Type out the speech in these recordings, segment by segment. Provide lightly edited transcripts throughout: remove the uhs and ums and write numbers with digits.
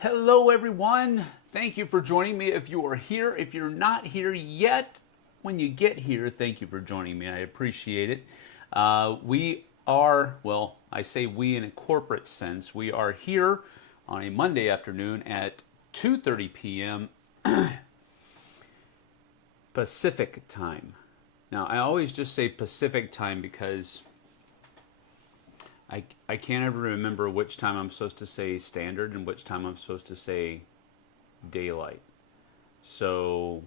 Hello, everyone. Thank you for joining me. If you are here, if you're not here yet, when you get here, thank you for joining me. I appreciate it. We are, well, I say we in a corporate sense. We are here on a Monday afternoon at 2:30 p.m. Pacific time. Now, I always just say Pacific time because I can't ever remember which time I'm supposed to say standard and which time I'm supposed to say daylight. So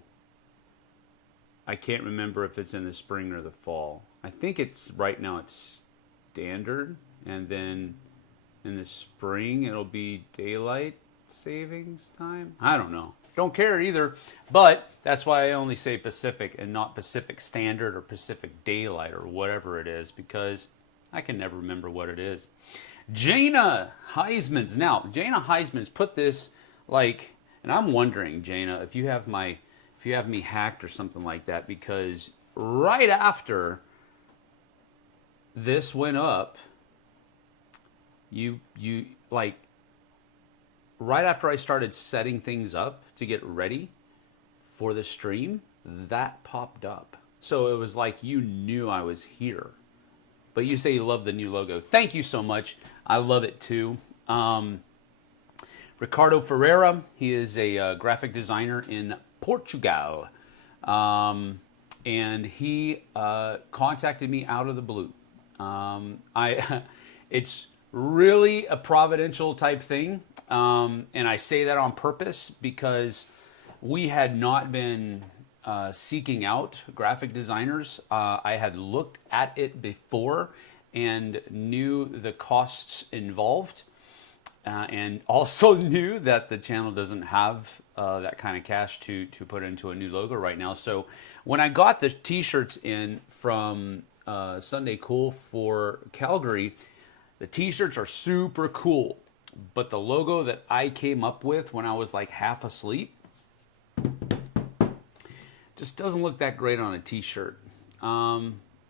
I can't remember if it's in the spring or the fall. I think it's right now it's standard, and then in the spring it'll be daylight savings time. I don't know. Don't care either, but that's why I only say Pacific and not Pacific Standard or Pacific Daylight or whatever it is, because I can never remember what it is. Jana Heisman's. Now, Jana Heisman's put this and I'm wondering, Jana, if you have me hacked or something like that, because right after this went up, right after I started setting things up to get ready for the stream, that popped up. So it was like you knew I was here. But you say you love the new logo. Thank you so much. I love it too. Ricardo Ferreira, he is a graphic designer in Portugal. And he contacted me out of the blue. It's really a providential type thing. And I say that on purpose because we had not been seeking out graphic designers. I had looked at it before and knew the costs involved, and also knew that the channel doesn't have that kind of cash to put into a new logo right now. So when I got the t-shirts in from Sunday Cool for Calgary, the t-shirts are super cool, but the logo that I came up with when I was like half asleep just doesn't look that great on a t-shirt.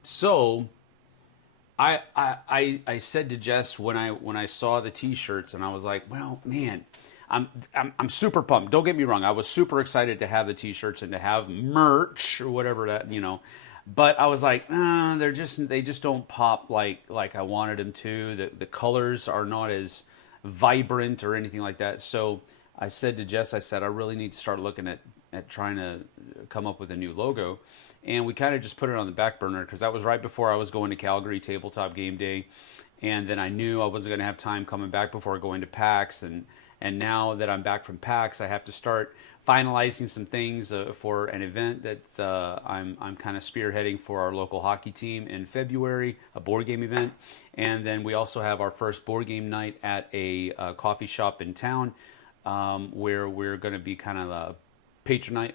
So I said to Jess when I saw the t-shirts, and I was like, well, man, I'm super pumped. Don't get me wrong. I was super excited to have the t-shirts and to have merch or whatever that, but I was like, they just don't pop like I wanted them to. The colors are not as vibrant or anything like that. So I said to Jess, I really need to start looking at trying to come up with a new logo. And we kind of just put it on the back burner because that was right before I was going to Calgary Tabletop Game Day. And then I knew I wasn't going to have time coming back before going to PAX. And now that I'm back from PAX, I have to start finalizing some things for an event that I'm kind of spearheading for our local hockey team in February, a board game event. And then we also have our first board game night at a coffee shop in town, where we're going to be kind of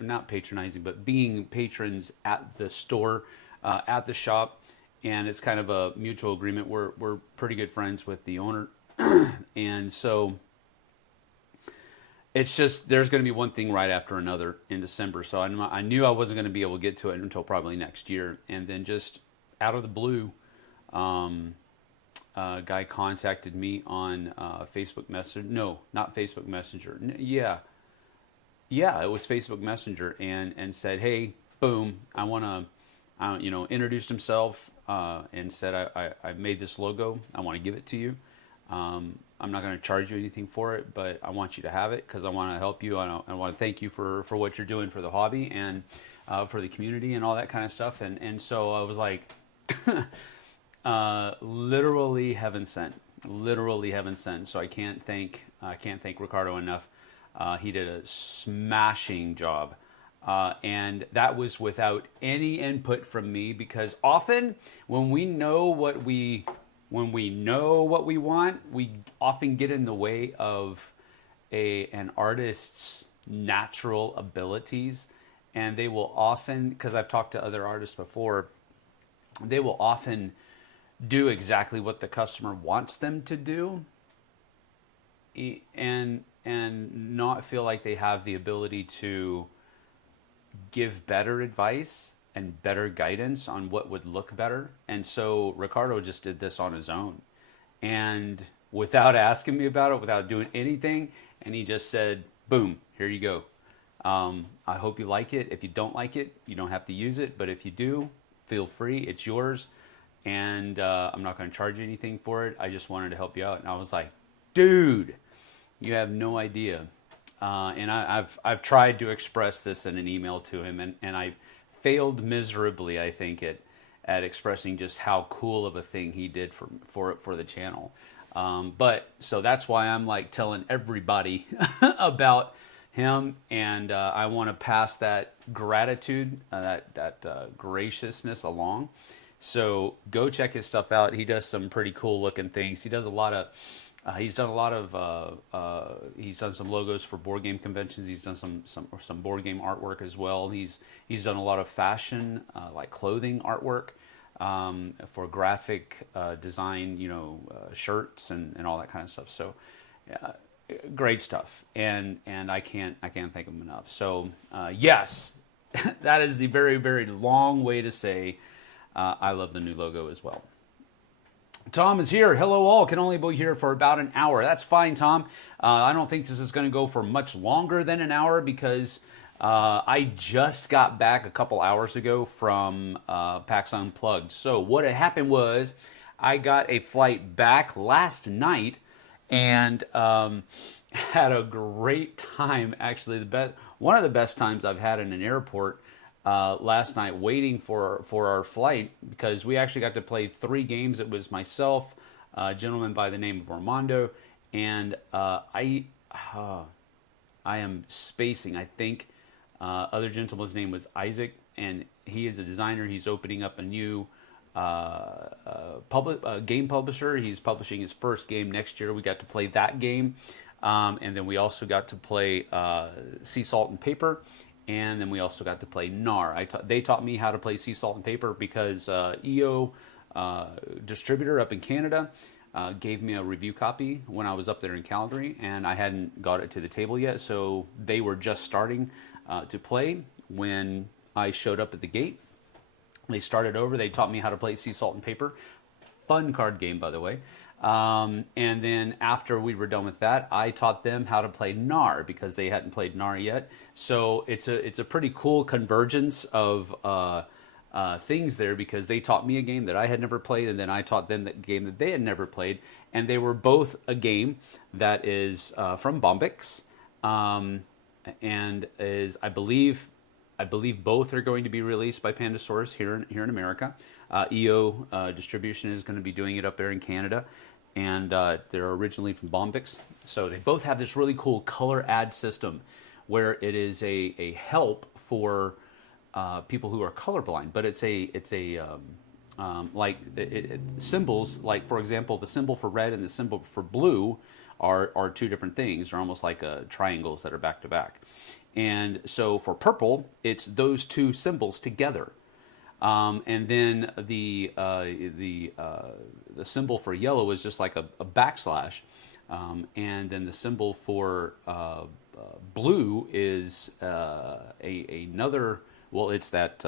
not patronizing, but being patrons at the store, at the shop. And it's kind of a mutual agreement. We're pretty good friends with the owner. And so it's just, there's going to be one thing right after another in December. So I knew I wasn't going to be able to get to it until probably next year. And then just out of the blue, a guy contacted me on Facebook Messenger. No, not Facebook Messenger. Yeah, it was Facebook Messenger, and said, hey, boom, I want to, introduced himself and said, I made this logo. I want to give it to you. I'm not going to charge you anything for it, but I want you to have it because I want to help you. I want to thank you for what you're doing for the hobby and for the community and all that kind of stuff. And so I was like, literally heaven sent. So I can't thank Ricardo enough. He did a smashing job. And that was without any input from me, because often when we know what we want, we often get in the way of an artist's natural abilities. And they will often, because I've talked to other artists before, they will often do exactly what the customer wants them to do, and not feel like they have the ability to give better advice and better guidance on what would look better. And so Ricardo just did this on his own. And without asking me about it, without doing anything. And he just said, boom, here you go. I hope you like it. If you don't like it, you don't have to use it. But if you do, feel free. It's yours. And I'm not going to charge you anything for it. I just wanted to help you out. And I was like, dude, you have no idea. And I've tried to express this in an email to him, and I failed miserably, I think, at expressing just how cool of a thing he did for the channel. But so that's why I'm like telling everybody about him, and I want to pass that gratitude, that graciousness along. So go check his stuff out. He does some pretty cool looking things. He does a lot of. He's done some logos for board game conventions. He's done some board game artwork as well. He's done a lot of fashion, like clothing artwork, for graphic design, shirts and all that kind of stuff. So, great stuff. And I can't thank him enough. So, yes, that is the very, very long way to say I love the new logo as well. Tom is here. Hello all. Can only be here for about an hour. That's fine, Tom. I don't think this is going to go for much longer than an hour because I just got back a couple hours ago from PAX Unplugged. So what had happened was I got a flight back last night and had a great time. Actually, one of the best times I've had in an airport. Last night waiting for our flight, because we actually got to play 3 games. It was myself, a gentleman by the name of Armando, and I am spacing. I think other gentleman's name was Isaac, and he is a designer. He's opening up a new game publisher. He's publishing his first game next year. We got to play that game, and then we also got to play Sea Salt and Paper. And then we also got to play NAR. They taught me how to play Sea Salt and Paper because EO distributor up in Canada gave me a review copy when I was up there in Calgary, and I hadn't got it to the table yet. So they were just starting to play when I showed up at the gate. They started over. They taught me how to play Sea Salt and Paper. Fun card game, by the way. And then after we were done with that, I taught them how to play NAR because they hadn't played NAR yet. So it's a pretty cool convergence of things there, because they taught me a game that I had never played, and then I taught them that game that they had never played, and they were both a game that is from Bombix, and is I believe both are going to be released by Pandasaurus here in America. EO distribution is going to be doing it up there in Canada, and they're originally from Bombix. So they both have this really cool color add system where it is a help for people who are colorblind, but it's symbols, like for example, the symbol for red and the symbol for blue are 2 different things. They're almost like triangles that are back to back. And so for purple, it's those 2 symbols together. And then the symbol for yellow is just like a backslash, and then the symbol for blue is another. Well, it's that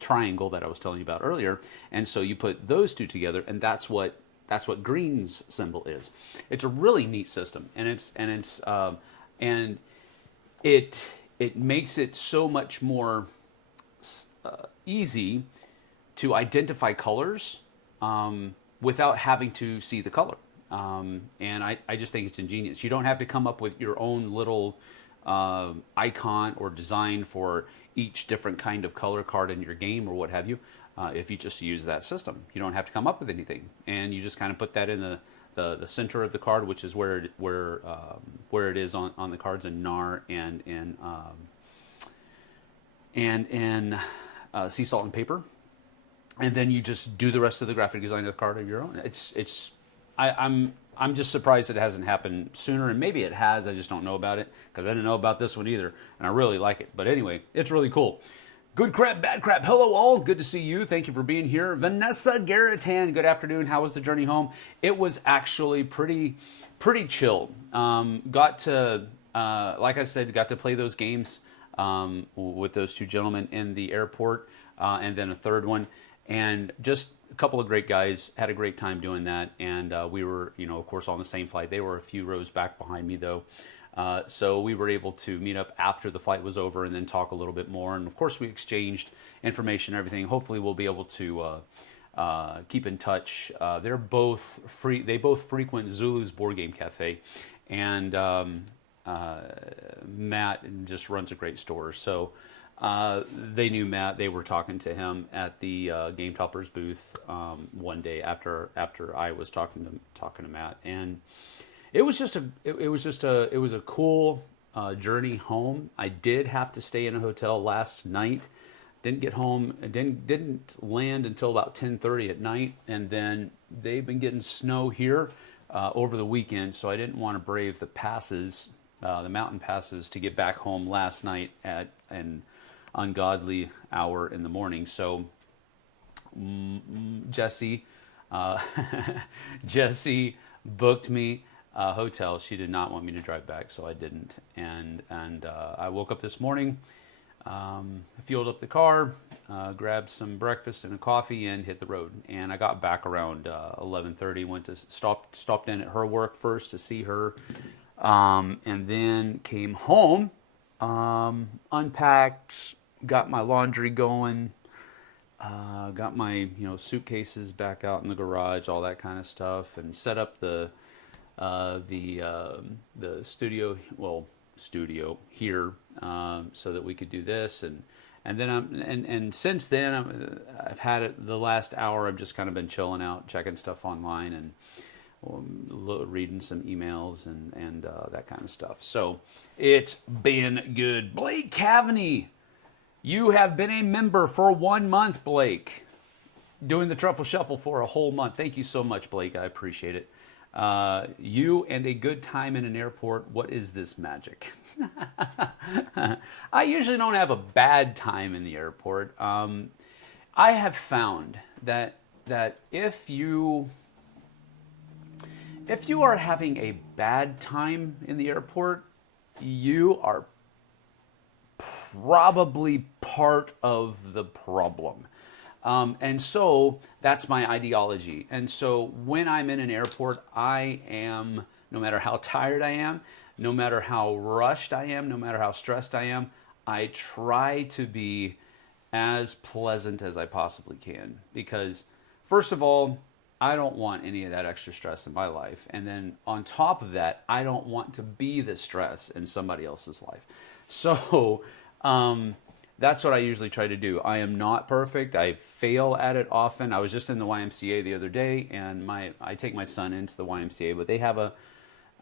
triangle that I was telling you about earlier. And so you put those 2 together, and that's what green's symbol is. It's a really neat system, and it makes it so much more easy to identify colors without having to see the color. And I just think it's ingenious. You don't have to come up with your own little icon or design for each different kind of color card in your game or what have you. If you just use that system, you don't have to come up with anything, and you just kind of put that in the center of the card, which is where it is on the cards in NAR and in Sea Salt and Paper, and then you just do the rest of the graphic design of the card of your own. I'm just surprised it hasn't happened sooner, and maybe it has. I just don't know about it because I didn't know about this one either, and I really like it. But anyway, it's really cool. Good crap, bad crap. Hello all. Good to see you. Thank you for being here. Vanessa Garrettan, good afternoon. How was the journey home? It was actually pretty chill. Got to, like I said, got to play those games with those 2 gentlemen in the airport, and then a third one. And just a couple of great guys, had a great time doing that. And we were, of course, on the same flight. They were a few rows back behind me, though. So we were able to meet up after the flight was over and then talk a little bit more. And of course, we exchanged information and everything. Hopefully, we'll be able to keep in touch. They're both free. They both frequent Zulu's Board Game Cafe, and Matt just runs a great store. So they knew Matt. They were talking to him at the Game Toppers booth one day after I was talking to Matt, and it was a cool journey home. I did have to stay in a hotel last night. Didn't get home. Didn't land until about 10:30 at night, and then they've been getting snow here over the weekend, so I didn't want to brave the passes, the mountain passes, to get back home last night at an ungodly hour in the morning. So Jesse Jesse booked me a hotel. She did not want me to drive back, so I didn't. And I woke up this morning, fueled up the car, grabbed some breakfast and a coffee, and hit the road. And I got back around 11:30. Went to stopped in at her work first to see her, and then came home, unpacked, got my laundry going, got my suitcases back out in the garage, all that kind of stuff, and set up the studio here, so that we could do this, and then and since then I've had it the last hour. I've just kind of been chilling out, checking stuff online, and reading some emails and that kind of stuff. So it's been good. Blake Cavaney, you have been a member for 1 month, Blake. Doing the Truffle Shuffle for a whole month. Thank you so much, Blake. I appreciate it. You and a good time in an airport. What is this magic? I usually don't have a bad time in the airport. I have found that if you are having a bad time in the airport, you are probably part of the problem. And so that's my ideology. And so when I'm in an airport, I am, no matter how tired I am, no matter how rushed I am, no matter how stressed I am, I try to be as pleasant as I possibly can. Because, first of all, I don't want any of that extra stress in my life. And then on top of that, I don't want to be the stress in somebody else's life. So that's what I usually try to do. I am not perfect. I fail at it often. I was just in the YMCA the other day, and I take my son into the YMCA, but they have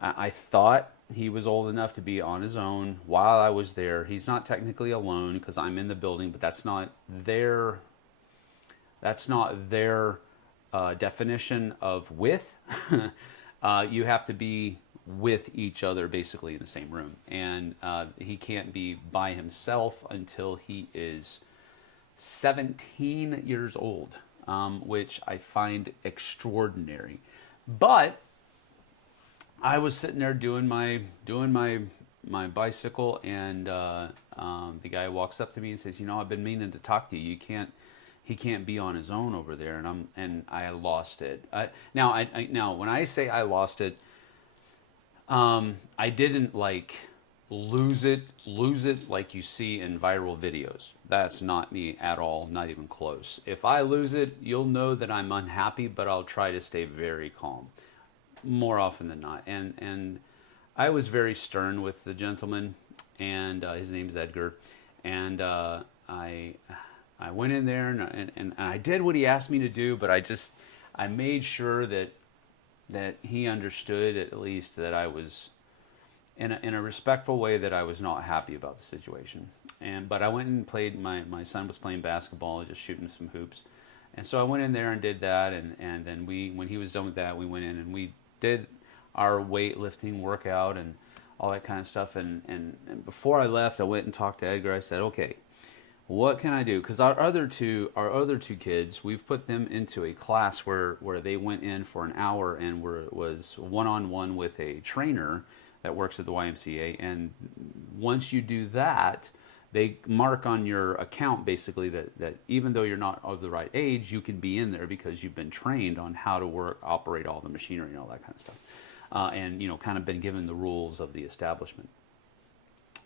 I thought he was old enough to be on his own while I was there. He's not technically alone because I'm in the building, but that's not their definition of with. You have to be with each other basically in the same room, and he can't be by himself until he is 17 years old, which I find extraordinary. But I was sitting there doing my bicycle, and the guy walks up to me and says, I've been meaning to talk to you. He can't be on his own over there, and I lost it. Now when I say I lost it, I didn't lose it like you see in viral videos. That's not me at all, not even close. If I lose it, you'll know that I'm unhappy, but I'll try to stay very calm, more often than not. And I was very stern with the gentleman, and his name's Edgar, and I went in there and I did what he asked me to do, but I made sure that he understood at least that I was in a respectful way, that I was not happy about the situation. But I went and played. My son was playing basketball, just shooting some hoops, and so I went in there and did that. And then when he was done with that, we went in and we did our weightlifting workout and all that kind of stuff. And before I left, I went and talked to Edgar. I said, okay, what can I do? Because our other two kids, we've put them into a class where they went in for an hour and was one-on-one with a trainer that works at the YMCA. And once you do that, they mark on your account basically that even though you're not of the right age, you can be in there because you've been trained on how to operate all the machinery and all that kind of stuff. And, kind of been given the rules of the establishment.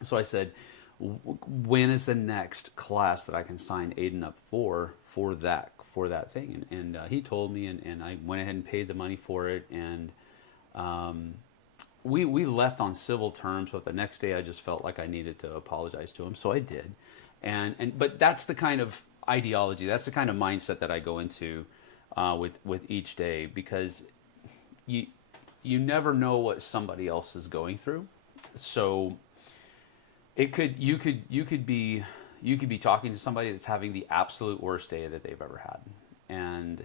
So I said, when is the next class that I can sign Aiden up for that thing? And he told me, and I went ahead and paid the money for it. And we left on civil terms, but the next day I just felt like I needed to apologize to him, so I did. But that's the kind of ideology, that's the kind of mindset that I go into with each day, because you never know what somebody else is going through. So you could be talking to somebody that's having the absolute worst day that they've ever had, and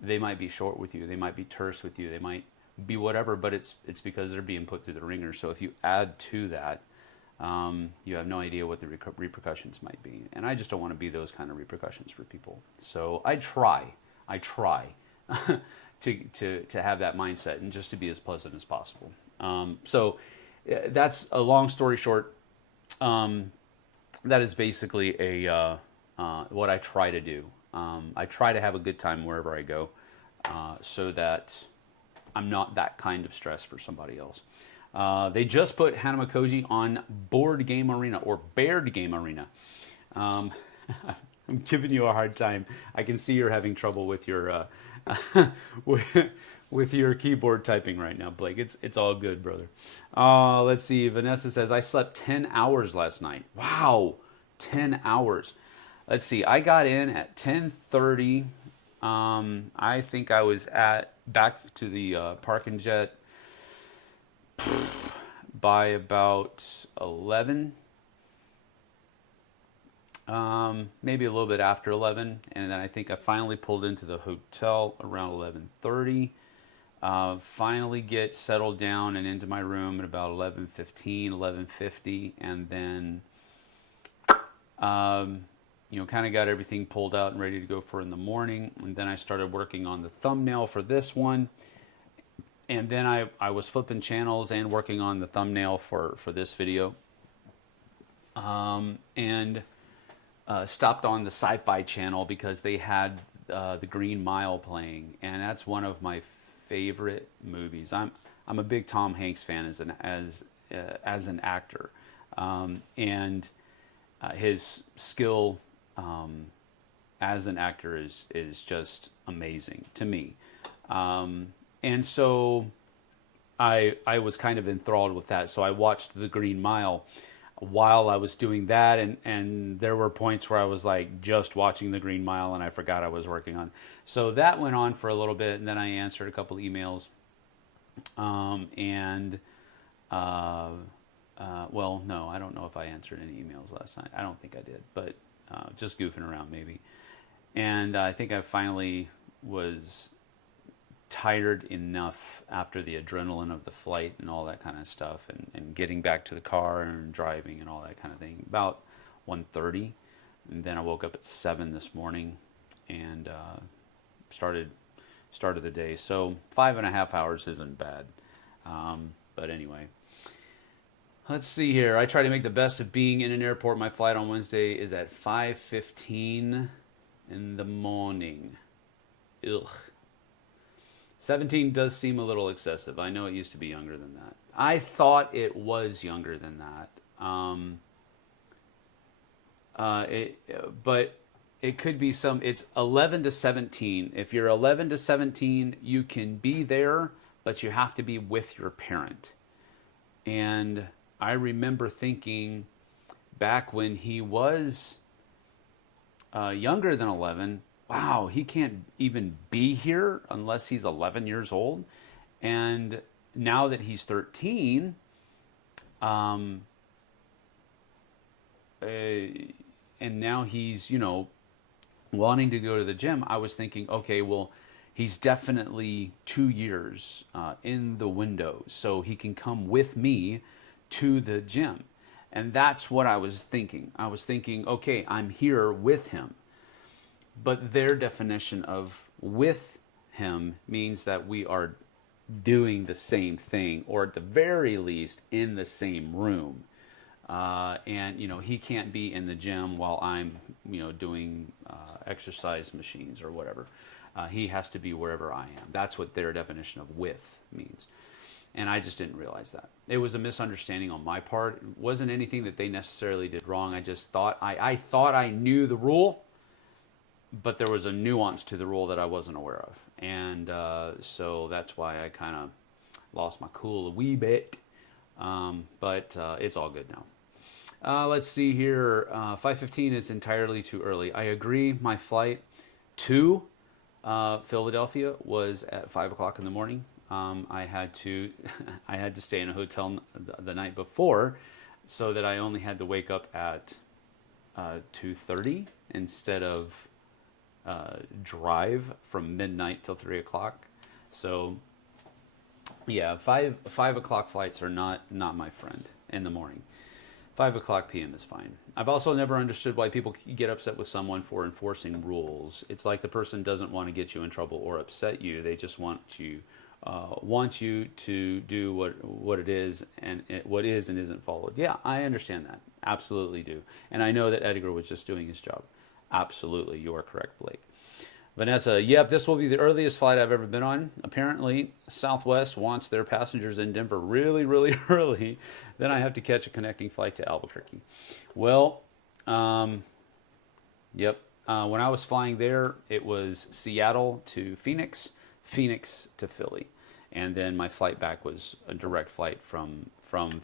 they might be short with you, they might be terse with you, they might be whatever, but it's because they're being put through the ringer. So if you add to that, you have no idea what the repercussions might be, and I just don't want to be those kind of repercussions for people. So I try to have that mindset and just to be as pleasant as possible. So that's a long story short. That is basically what I try to do. I try to have a good time wherever I go, so that I'm not that kind of stress for somebody else. They just put Hanamakoji on Board Game Arena, or Baird Game Arena. I'm giving you a hard time. I can see you're having trouble with your with your keyboard typing right now, Blake. It's all good, brother. Let's see. Vanessa says, I slept 10 hours last night. Wow, 10 hours. Let's see. I got in at 10:30. I think I was back to the Park and Jet by about 11. Maybe a little bit after 11, and then I think I finally pulled into the hotel around 11:30. Finally get settled down and into my room at about 11:15, 11:50, and then kind of got everything pulled out and ready to go for in the morning. And then I started working on the thumbnail for this one, and then I was flipping channels and working on the thumbnail for this video, and stopped on the Sci-Fi channel because they had the Green Mile playing, and that's one of my favorite movies. I'm a big Tom Hanks fan as an actor, and his skill as an actor is just amazing to me, and so I was kind of enthralled with that. So I watched the Green Mile while I was doing that, and there were points where I was like just watching the Green Mile and I forgot I was working on. So that went on for a little bit, and then I answered a couple emails, well, no, I don't know if I answered any emails last night. I don't think I did, but just goofing around maybe. And I think I finally was tired enough after the adrenaline of the flight and all that kind of stuff, and getting back to the car and driving and all that kind of thing, about 1:30. And then I woke up at 7 this morning and started the day. So 5.5 hours isn't bad. But anyway, let's see here. I try to make the best of being in an airport. My flight on Wednesday is at 5:15 in the morning. Ugh. 17 does seem a little excessive. I know it used to be younger than that. I thought it was younger than that. But it could be it's 11 to 17. If you're 11 to 17, you can be there, but you have to be with your parent. And I remember thinking back when he was younger than 11, wow, he can't even be here unless he's 11 years old. And now that he's 13, and now he's, wanting to go to the gym, I was thinking, okay, well, he's definitely 2 years in the window, so he can come with me to the gym. And that's what I was thinking. I was thinking, okay, I'm here with him. But their definition of with him means that we are doing the same thing, or at the very least in the same room. and he can't be in the gym while I'm doing exercise machines or whatever. He has to be wherever I am. That's what their definition of with means. And I just didn't realize that. It was a misunderstanding on my part. It wasn't anything that they necessarily did wrong. I just thought I thought I knew the rule, but there was a nuance to the rule that I wasn't aware of. And so that's why I kind of lost my cool a wee bit. But it's all good now. Let's see here. 5:15 is entirely too early. I agree. My flight to Philadelphia was at 5 o'clock in the morning. I had to stay in a hotel the night before, so that I only had to wake up at 2:30 instead of drive from midnight till 3 o'clock. So yeah, 5 o'clock flights are not my friend in the morning. 5 o'clock p.m. is fine. I've also never understood why people get upset with someone for enforcing rules. It's like the person doesn't want to get you in trouble or upset you. They just want you to do what it is and what is and isn't followed. Yeah, I understand that. Absolutely do. And I know that Edgar was just doing his job. Absolutely, you are correct, Blake. Vanessa, yep, this will be the earliest flight I've ever been on. Apparently, Southwest wants their passengers in Denver really, really early. Then I have to catch a connecting flight to Albuquerque. Well, yep. When I was flying there, it was Seattle to Phoenix, Phoenix to Philly. And then my flight back was a direct flight from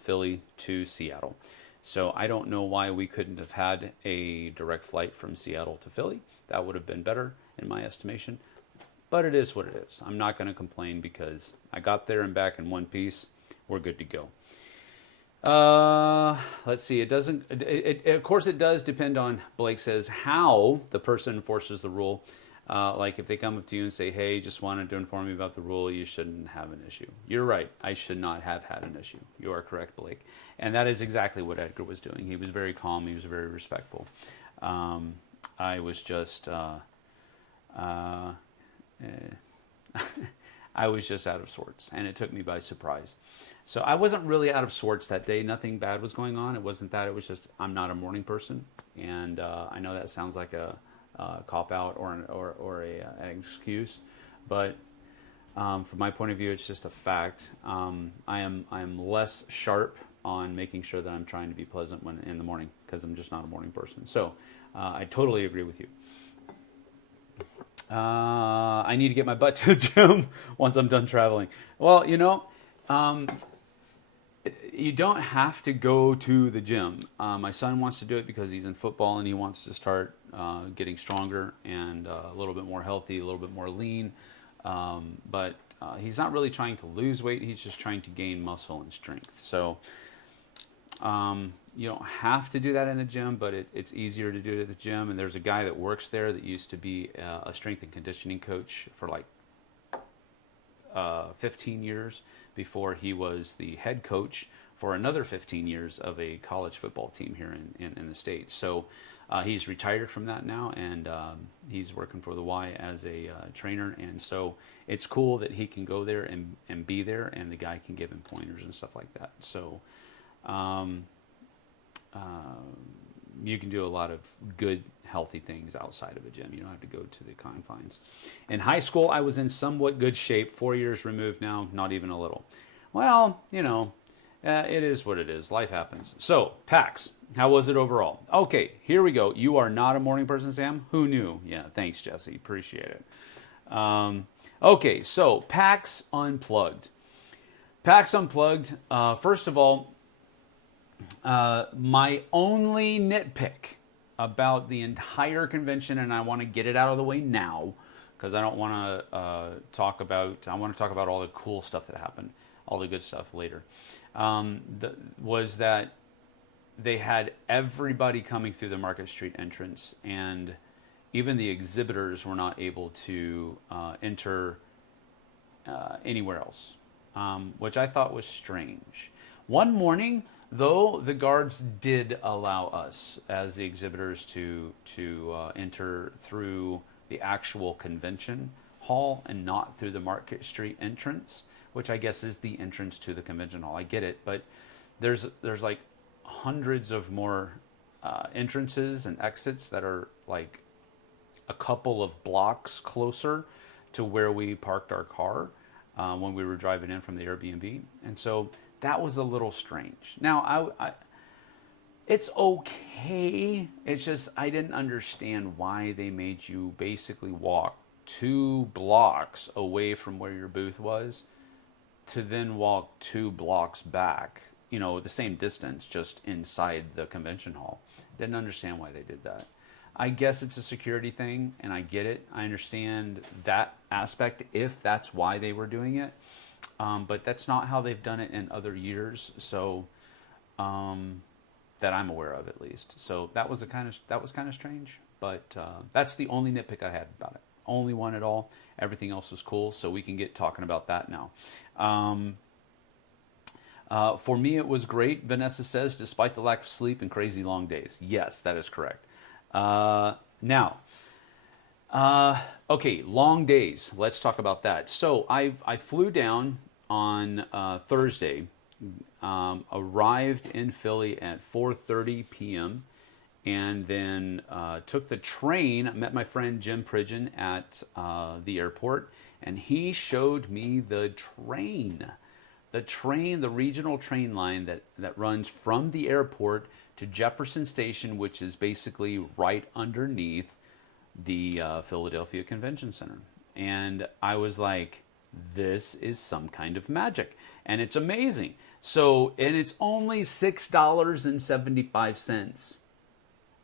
Philly to Seattle. So I don't know why we couldn't have had a direct flight from Seattle to Philly. That would have been better in my estimation. But it is what it is. I'm not going to complain because I got there and back in one piece. We're good to go. Let's see. It doesn't. Of course, it does depend on, Blake says, how the person enforces the rule. Like if they come up to you and say, hey, just wanted to inform you about the rule, you shouldn't have an issue. You're right. I should not have had an issue. You are correct, Blake. And that is exactly what Edgar was doing. He was very calm. He was very respectful. I was just, I was just out of sorts, and it took me by surprise. So I wasn't really out of sorts that day. Nothing bad was going on. It wasn't that. It was just I'm not a morning person, and I know that sounds like a cop out or an excuse, but from my point of view, it's just a fact. I am less sharp on making sure that I'm trying to be pleasant when in the morning because I'm just not a morning person. So I totally agree with you. I need to get my butt to the gym once I'm done traveling. Well, you don't have to go to the gym. My son wants to do it because he's in football and he wants to start getting stronger and a little bit more healthy, a little bit more lean. But he's not really trying to lose weight. He's just trying to gain muscle and strength. So you don't have to do that in the gym, but it's easier to do it at the gym. And there's a guy that works there that used to be a strength and conditioning coach for like 15 years before he was the head coach for another 15 years of a college football team here in the States. So he's retired from that now, and he's working for the Y as a trainer. And so it's cool that he can go there and be there, and the guy can give him pointers and stuff like that. So you can do a lot of good, healthy things outside of a gym. You don't have to go to the confines. In high school, I was in somewhat good shape. 4 years removed now, not even a little. Well, it is what it is. Life happens. So, PAX, how was it overall? Okay, here we go. You are not a morning person, Sam? Who knew? Yeah, thanks, Jesse. Appreciate it. Okay, so PAX Unplugged. PAX Unplugged, first of all, my only nitpick about the entire convention, and I want to get it out of the way now because I don't want to I want to talk about all the cool stuff that happened, all the good stuff later, was that they had everybody coming through the Market Street entrance, and even the exhibitors were not able to enter anywhere else, which I thought was strange. One morning, though, the guards did allow us as the exhibitors to enter through the actual convention hall and not through the Market Street entrance, which I guess is the entrance to the convention hall. I get it, but there's like hundreds of more entrances and exits that are like a couple of blocks closer to where we parked our car when we were driving in from the Airbnb. And so that was a little strange. Now, it's okay. It's just I didn't understand why they made you basically walk 2 blocks away from where your booth was to then walk 2 blocks back, you know, the same distance, just inside the convention hall. Didn't understand why they did that. I guess it's a security thing, and I get it. I understand that aspect if that's why they were doing it. But that's not how they've done it in other years, so that I'm aware of at least. So that was kind of strange. But that's the only nitpick I had about it. Only one at all. Everything else is cool, so we can get talking about that now. For me, it was great, Vanessa says, despite the lack of sleep and crazy long days. Yes, that is correct. Now, okay, long days. Let's talk about that. So I flew down on Thursday, arrived in Philly at 4:30 p.m., and then took the train. Met my friend Jim Pridgeon at the airport, and he showed me the train. The regional train line that runs from the airport to Jefferson Station, which is basically right underneath the Philadelphia Convention Center. And I was like, this is some kind of magic. And it's amazing. So, and it's only $6.75.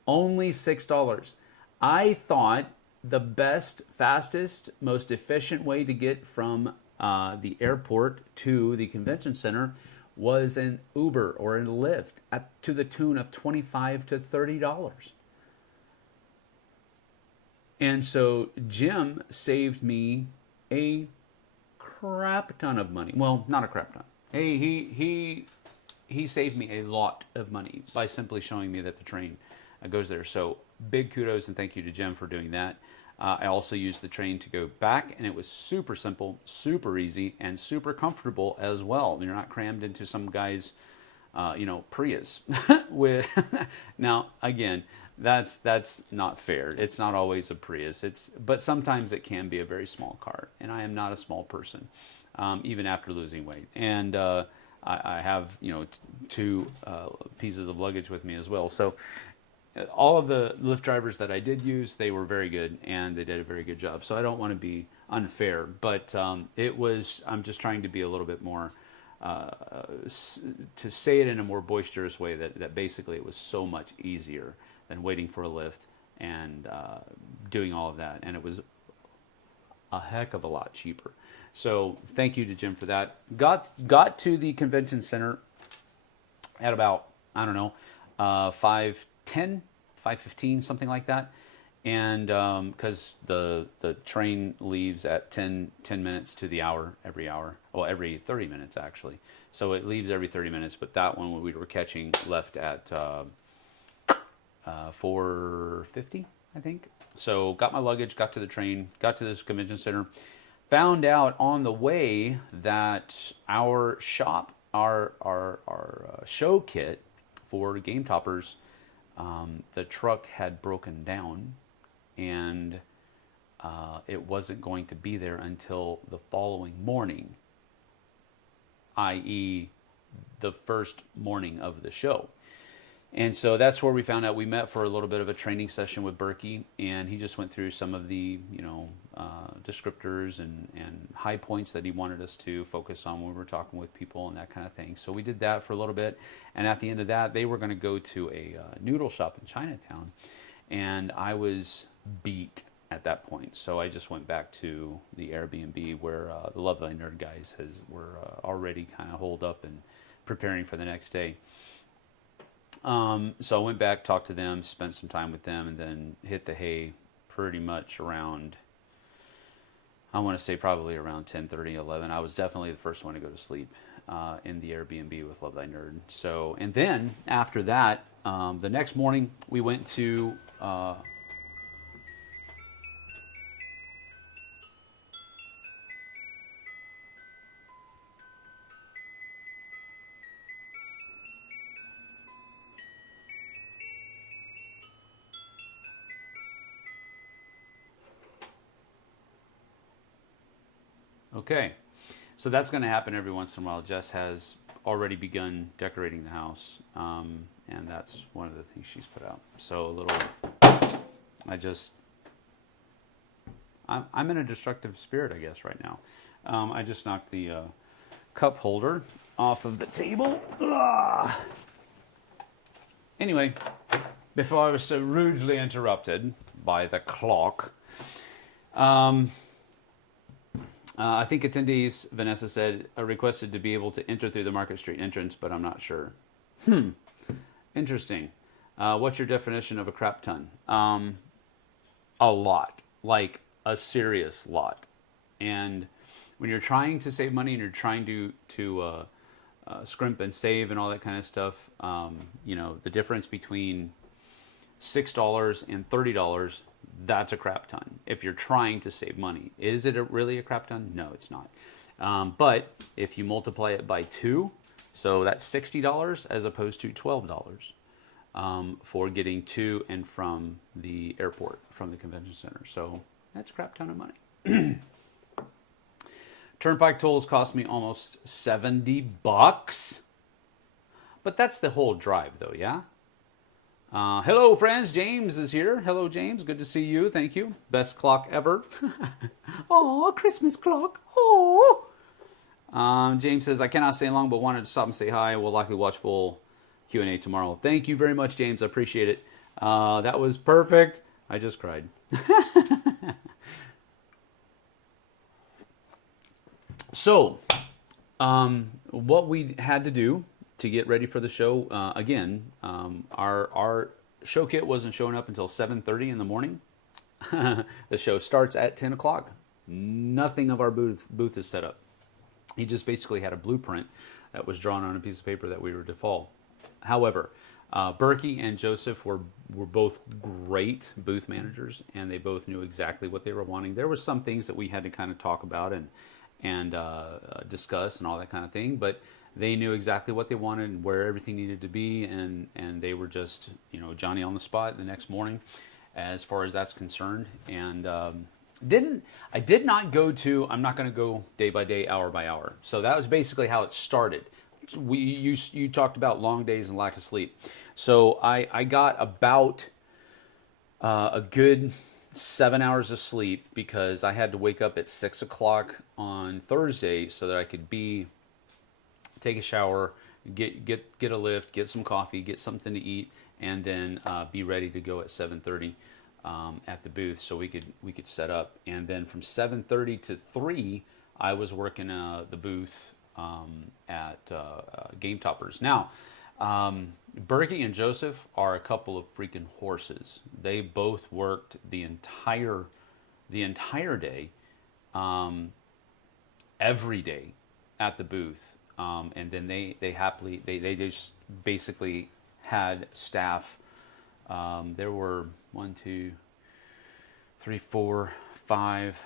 Only $6. I thought the best, fastest, most efficient way to get from the airport to the convention center was an Uber or a Lyft to the tune of $25 to $30. And so Jim saved me a crap ton of money. Well, not a crap ton. He saved me a lot of money by simply showing me that the train goes there. So big kudos and thank you to Jim for doing that. I also used the train to go back, and it was super simple, super easy, and super comfortable as well. You're not crammed into some guy's, Prius. With now, again, that's not fair. It's not always a Prius. But sometimes it can be a very small car, and I am not a small person, even after losing weight. And I have 2 pieces of luggage with me as well. So all of the Lyft drivers that I did use, they were very good, and they did a very good job. So I don't want to be unfair, but I'm just trying to be a little bit more, to say it in a more boisterous way, that basically it was so much easier than waiting for a Lyft and doing all of that. And it was a heck of a lot cheaper. So thank you to Jim for that. Got to the convention center at about, 5:10, 5:15, something like that. And because the train leaves at 10 minutes to the hour every hour. Well, every 30 minutes, actually. So it leaves every 30 minutes, but that one we were catching left at 4:50, I think. So got my luggage, got to the train, got to this convention center. Found out on the way that our shop, our show kit for Game Toppers, the truck had broken down, and it wasn't going to be there until the following morning, i.e. the first morning of the show. And so that's where we found out. We met for a little bit of a training session with Berkey, and he just went through some of the descriptors and high points that he wanted us to focus on when we were talking with people and that kind of thing. So we did that for a little bit, and at the end of that, they were going to go to a noodle shop in Chinatown, and I was beat at that point. So I just went back to the Airbnb where the Love Thy Nerd guys were already kind of holed up and preparing for the next day. So I went back, talked to them, spent some time with them, and then hit the hay pretty much around, I want to say probably around 10:30, 11. I was definitely the first one to go to sleep in the Airbnb with Love Thy Nerd. So, and then after that, the next morning we went to Okay, so that's going to happen every once in a while. Jess has already begun decorating the house, and that's one of the things she's put out. So a little, I'm in a destructive spirit, I guess, right now. I just knocked the cup holder off of the table. Ugh. Anyway, before I was so rudely interrupted by the clock, I think attendees, Vanessa said, are requested to be able to enter through the Market Street entrance, but I'm not sure. Interesting. What's your definition of a crap ton? A lot, like a serious lot. And when you're trying to save money and you're trying to scrimp and save and all that kind of stuff, you know, the difference between $6 and $30, that's a crap ton. If you're trying to save money, is it really a crap ton? No, it's not. But if you multiply it by 2, so that's $60 as opposed to $12 for getting to and from the airport, from the convention center. So that's a crap ton of money. Turnpike tolls cost me almost $70. But that's the whole drive, though, yeah? Hello, friends. James is here. Hello, James. Good to see you. Thank you. Best clock ever. Oh, Christmas clock. Oh. James says, I cannot stay long, but wanted to stop and say hi. We'll likely watch full Q&A tomorrow. Thank you very much, James. I appreciate it. That was perfect. I just cried. So, what we had to do to get ready for the show, again, our show kit wasn't showing up until 7:30 in the morning. The show starts at 10 o'clock. Nothing of our booth is set up. He just basically had a blueprint that was drawn on a piece of paper that we were to follow. However, Berkey and Joseph were both great booth managers, and they both knew exactly what they were wanting. There were some things that we had to kind of talk about and discuss and all that kind of thing, but they knew exactly what they wanted and where everything needed to be, and they were just, you know, Johnny on the spot the next morning as far as that's concerned. And I did not go to, I'm not going to go day by day, hour by hour. So that was basically how it started. You talked about long days and lack of sleep. So I got about a good 7 hours of sleep because I had to wake up at 6 o'clock on Thursday so that I could take a shower, get a lift, get some coffee, get something to eat, and then be ready to go at 7:30 at the booth so we could set up. And then from 7:30 to 3, I was working the booth at Game Toppers. Now, Berkey and Joseph are a couple of freaking horses. They both worked the entire day, every day at the booth. And then they just basically had staff. There were 1, 2, 3, 4, 5,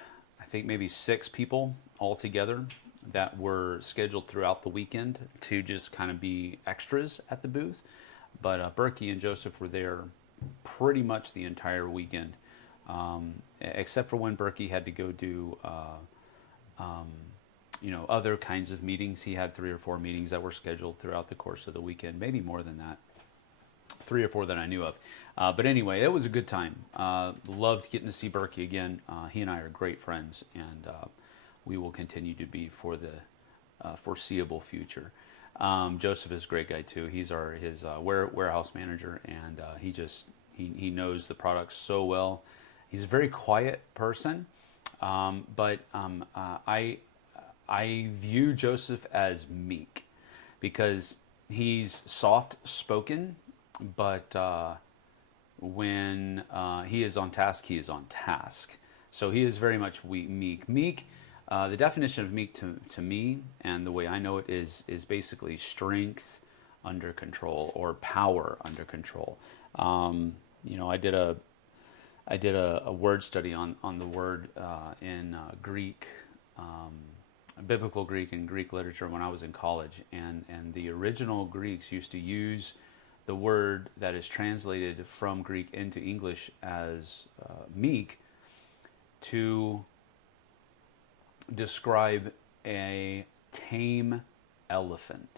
I think maybe 6 people altogether that were scheduled throughout the weekend to just kind of be extras at the booth. But Berkey and Joseph were there pretty much the entire weekend, except for when Berkey had to go do other kinds of meetings. He had 3 or 4 meetings that were scheduled throughout the course of the weekend, maybe more than that, 3 or 4 that I knew of. But anyway, it was a good time. Loved getting to see Berkey again. He and I are great friends, and we will continue to be for the foreseeable future. Joseph is a great guy too. He's his warehouse manager, and he knows the products so well. He's a very quiet person, but I view Joseph as meek because he's soft-spoken, but when he is on task, he is on task. So he is very much meek. Meek, the definition of meek to me, and the way I know it, is basically strength under control or power under control. I did a word study on the word in Greek. Biblical Greek and Greek literature when I was in college, and the original Greeks used to use the word that is translated from Greek into English as meek to describe a tame elephant.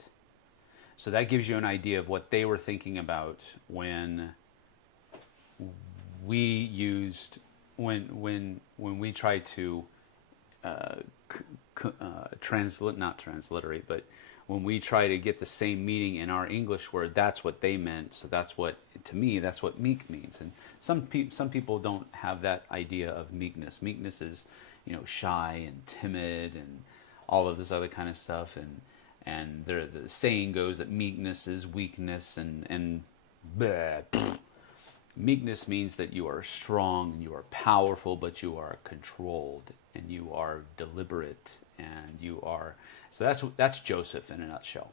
So that gives you an idea of what they were thinking about when we used when we tried to not transliterate, but when we try to get the same meaning in our English word, that's what they meant. So that's what, to me, that's what meek means. And some people don't have that idea of meekness. Meekness is, shy and timid and all of this other kind of stuff. And the saying goes that meekness is weakness, and bleh. Meekness means that you are strong and you are powerful, but you are controlled and you are deliberate and you are. So that's Joseph in a nutshell.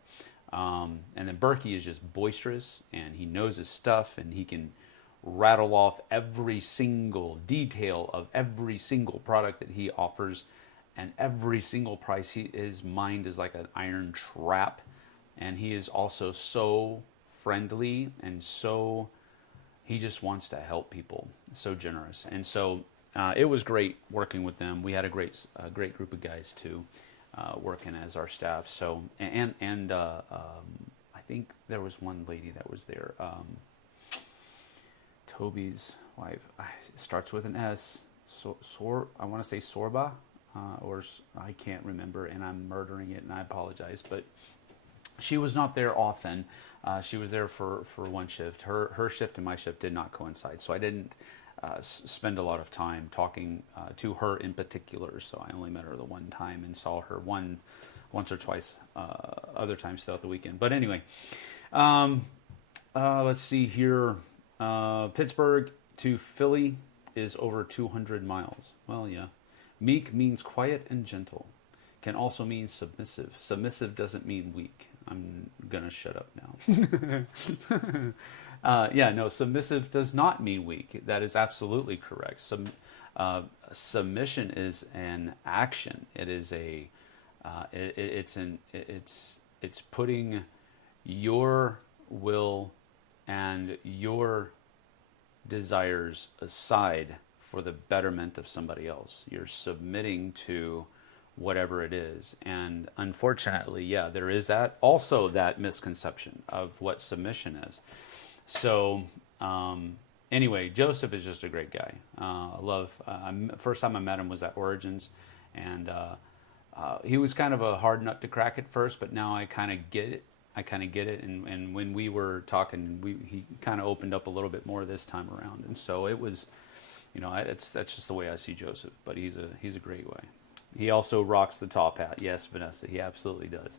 And then Berkey is just boisterous and he knows his stuff and he can rattle off every single detail of every single product that he offers and every single price. His mind is like an iron trap, and he is also so friendly and so. He just wants to help people. So generous, and so it was great working with them. We had a great group of guys too, working as our staff. So and I think there was one lady that was there. Toby's wife starts with an S. I want to say Sorba, or I can't remember, and I'm murdering it, and I apologize, but she was not there often. She was there for one shift. Her shift and my shift did not coincide, so I didn't spend a lot of time talking to her in particular. So I only met her the one time and saw her once or twice other times throughout the weekend. But anyway, let's see here. Pittsburgh to Philly is over 200 miles. Well, yeah. Meek means quiet and gentle. Can also mean submissive. Submissive doesn't mean weak. I'm gonna shut up now. Submissive does not mean weak. That is absolutely correct. Submission is an action. It is it's putting your will and your desires aside for the betterment of somebody else. You're submitting to whatever it is. And unfortunately, there is that misconception of what submission is. So anyway, Joseph is just a great guy. First time I met him was at Origins, and he was kind of a hard nut to crack at first, but now I kind of get it. And when we were talking, he kind of opened up a little bit more this time around. And so it was, that's just the way I see Joseph. But he's a great guy. He also rocks the top hat. Yes, Vanessa, he absolutely does.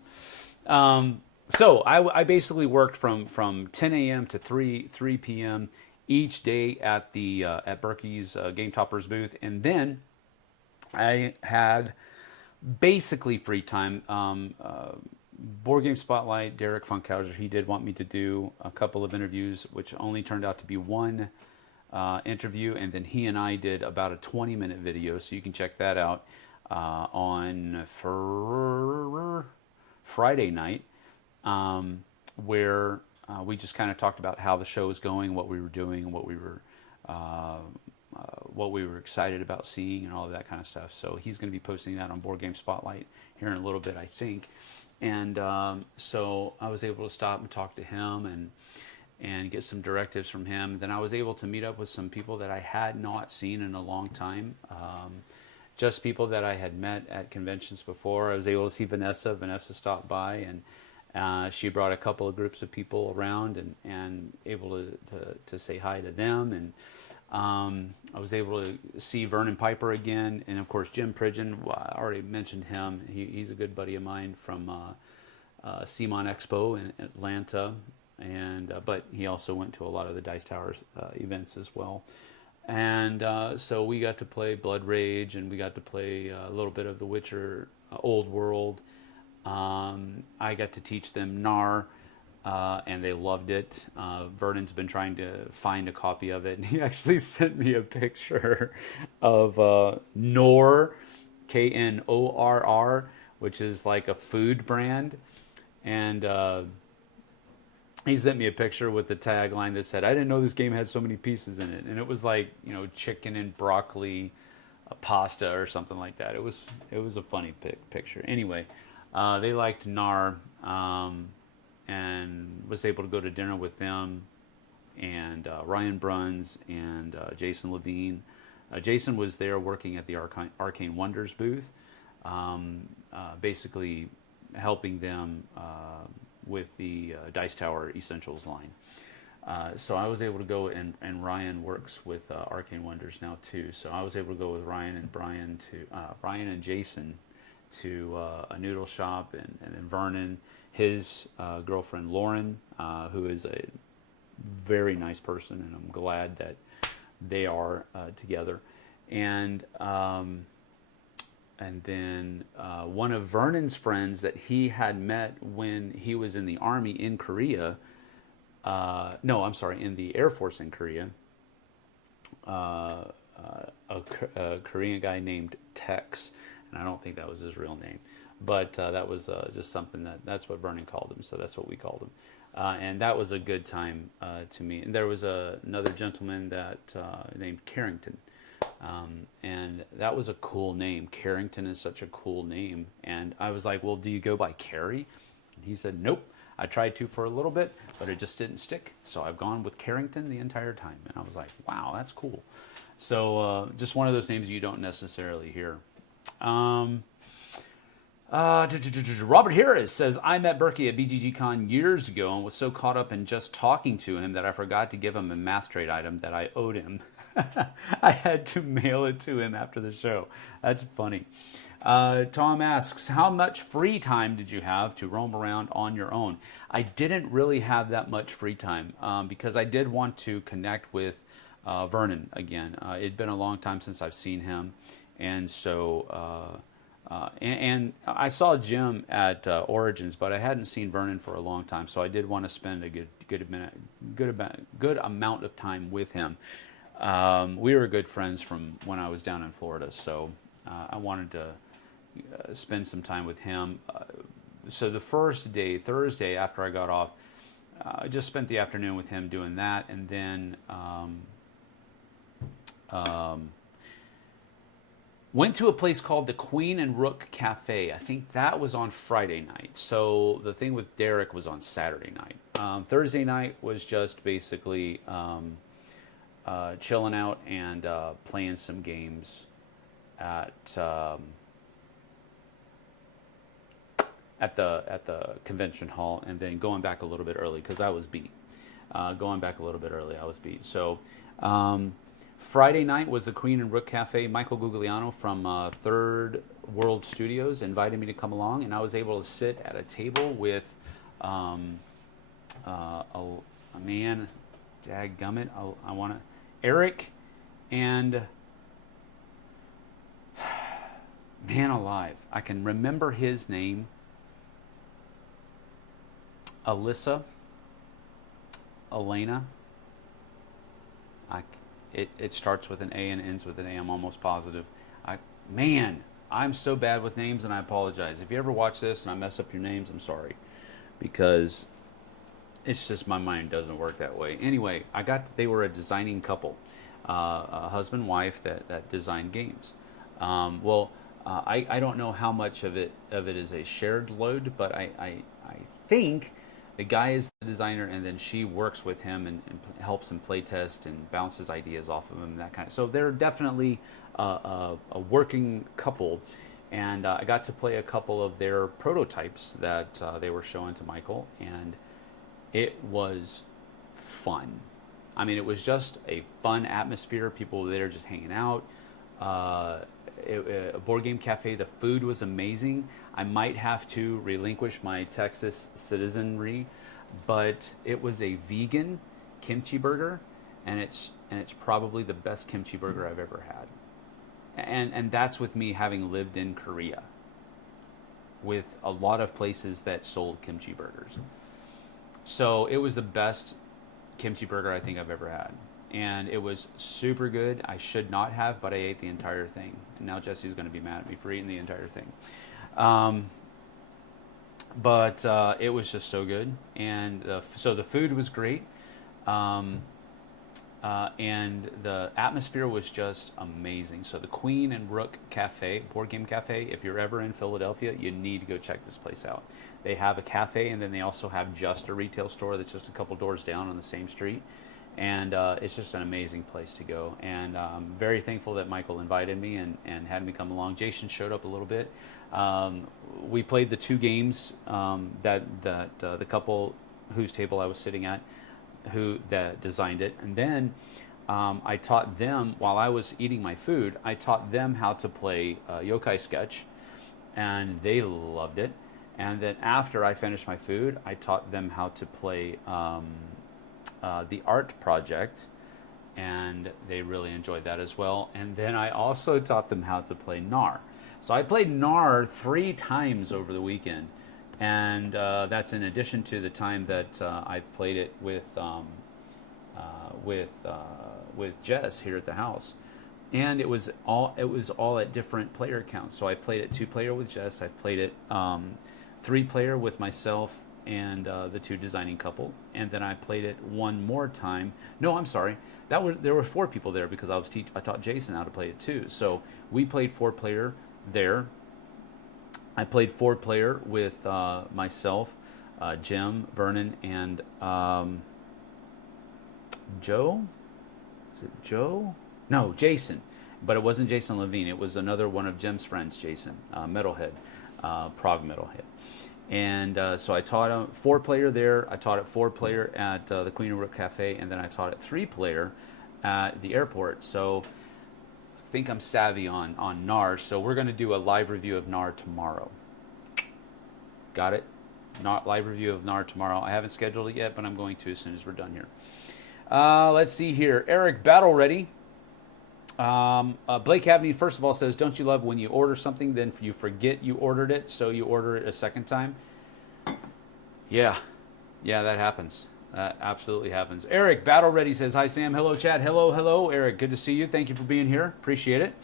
So I basically worked from 10 a.m. to 3 p.m. each day at Berkey's Game Topper's booth, and then I had basically free time. Board Game Spotlight, Derek Funkhauser, he did want me to do a couple of interviews, which only turned out to be one interview, and then he and I did about a 20-minute video, so you can check that out on Friday night, where we just kind of talked about how the show was going, what we were doing, what we were excited about seeing, and all of that kind of stuff. So he's going to be posting that on Board Game Spotlight here in a little bit, I think. And so I was able to stop and talk to him and get some directives from him. Then I was able to meet up with some people that I had not seen in a long time. Just people that I had met at conventions before. I was able to see Vanessa. Vanessa stopped by, and she brought a couple of groups of people around and able to say hi to them. And I was able to see Vernon Piper again, and of course Jim Pridgeon. I already mentioned him. He's a good buddy of mine from CMON Expo in Atlanta, and but he also went to a lot of the Dice Towers events as well. And so we got to play Blood Rage, and we got to play a little bit of The Witcher Old World. I got to teach them Nar, and they loved it. Vernon's been trying to find a copy of it, and he actually sent me a picture of Knorr, Knorr, which is like a food brand. And he sent me a picture with the tagline that said, "I didn't know this game had so many pieces in it." And it was like, chicken and broccoli, a pasta or something like that. It was a funny picture. Anyway, they liked NAR, and was able to go to dinner with them and Ryan Bruns and Jason Levine. Jason was there working at the Arcane Wonders booth, basically helping them with the Dice Tower Essentials line. So I was able to go, and Ryan works with Arcane Wonders now too. So I was able to go with Ryan and Jason to a noodle shop, and then Vernon, his girlfriend Lauren, who is a very nice person, and I'm glad that they are together. And then one of Vernon's friends that he had met when he was in the Army in Korea, in the Air Force in Korea, a Korean guy named Tex, and I don't think that was his real name, but that was just something that's what Vernon called him, so that's what we called him. And that was a good time to meet. And there was another gentleman that named Carrington. And that was a cool name. Carrington is such a cool name. And I was like, well, do you go by Carrie? And he said, nope. I tried to for a little bit, but it just didn't stick. So I've gone with Carrington the entire time. And I was like, wow, that's cool. So just one of those names you don't necessarily hear. Robert Harris says, I met Berkey at BGGCon years ago and was so caught up in just talking to him that I forgot to give him a math trade item that I owed him. I had to mail it to him after the show. That's funny. Tom asks, how much free time did you have to roam around on your own? I didn't really have that much free time because I did want to connect with Vernon again. It'd been a long time since I've seen him, and so and I saw Jim at Origins, but I hadn't seen Vernon for a long time, so I did want to spend a good amount of time with him. We were good friends from when I was down in Florida, so I wanted to spend some time with him. So the first day, Thursday, after I got off, I just spent the afternoon with him doing that, and then went to a place called the Queen and Rook Cafe. I think that was on Friday night. So the thing with Derek was on Saturday night. Thursday night was just basically chilling out and playing some games at the convention hall, and then going back a little bit early because I was beat. So Friday night was the Queen and Rook Cafe. Michael Gugliano from Third World Studios invited me to come along, and I was able to sit at a table with a man, dadgummit, Eric, and man alive, I can remember his name, Alyssa, Elena. It starts with an A and ends with an A. I'm almost positive. I'm so bad with names, and I apologize. If you ever watch this and I mess up your names, I'm sorry, because it's just my mind doesn't work that way. Anyway, they were a designing couple, a husband and wife that designed games. I don't know how much of it is a shared load, but I think the guy is the designer, and then she works with him and helps him play test and bounces ideas off of him and that kind of. So they're definitely a working couple, and I got to play a couple of their prototypes that they were showing to Michael, and it was fun. I mean, it was just a fun atmosphere. People were there just hanging out. A board game cafe. The food was amazing. I might have to relinquish my Texas citizenry, but it was a vegan kimchi burger, and it's probably the best kimchi burger I've ever had. And that's with me having lived in Korea with a lot of places that sold kimchi burgers. So it was the best kimchi burger I think I've ever had. And it was super good. I should not have, but I ate the entire thing. And now Jesse's going to be mad at me for eating the entire thing. But it was just so good. And so the food was great. and the atmosphere was just amazing. So the Queen and Rook Cafe, board game cafe, if you're ever in Philadelphia, you need to go check this place out. They have a cafe, and then they also have just a retail store that's just a couple doors down on the same street. And it's just an amazing place to go. And I'm very thankful that Michael invited me and had me come along. Jason showed up a little bit. We played the 2 games that the couple whose table I was sitting at, that designed it. And then I taught them, while I was eating my food, I taught them how to play Yokai Sketch, and they loved it. And then after I finished my food, I taught them how to play the art project, and they really enjoyed that as well. And then I also taught them how to play NAR. So I played NAR 3 times over the weekend, and that's in addition to the time that I played it with Jess here at the house. And it was all at different player counts. So I played it 2-player with Jess. I've played it 3-player with myself and the 2 designing couple, and then I played it 1 more time. No, I'm sorry. There were 4 people there because I taught Jason how to play it too. So we played 4-player there. I played 4-player with myself, Jim, Vernon, and Joe. Is it Joe? No, Jason. But it wasn't Jason Levine. It was another one of Jim's friends, Jason, Metalhead, Prague Metalhead. And so I taught a 4-player there. I taught it 4-player at the Queen and Rook Cafe, and then I taught it 3-player at the airport. So I think I'm savvy on NAR. So we're going to do a live review of NAR tomorrow. Got it? Live review of NAR tomorrow. I haven't scheduled it yet, but I'm going to as soon as we're done here. Let's see here. Eric, battle ready. Blake Abney, first of all, says, don't you love when you order something, then you forget you ordered it, so you order it a second time? Yeah, that happens. That absolutely happens. Eric, battle ready, says, hi, Sam. Hello, chat. Hello, Eric. Good to see you. Thank you for being here. Appreciate it.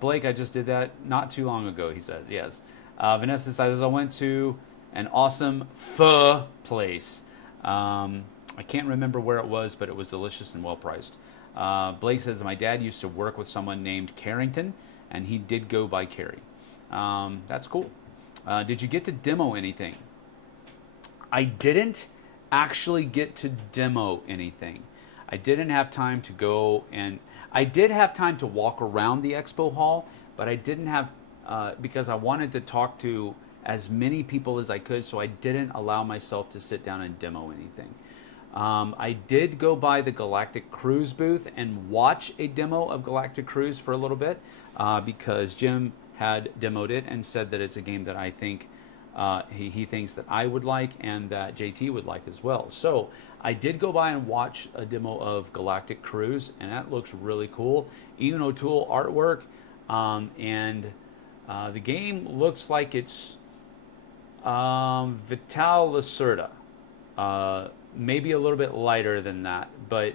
Blake, I just did that not too long ago, he says. Yes. Vanessa says, I went to an awesome pho place. I can't remember where it was, but it was delicious and well-priced. Blake says, my dad used to work with someone named Carrington, and he did go by Carrie. That's cool. Did you get to demo anything? I didn't actually get to demo anything. I didn't have time to go, and I did have time to walk around the expo hall, but I didn't have, because I wanted to talk to as many people as I could, so I didn't allow myself to sit down and demo anything. I did go by the Galactic Cruise booth and watch a demo of Galactic Cruise for a little bit because Jim had demoed it and said that it's a game that I think he thinks that I would like and that JT would like as well. So I did go by and watch a demo of Galactic Cruise, and that looks really cool. Ian O'Toole artwork, and the game looks like it's Vital Lacerda. Maybe a little bit lighter than that, but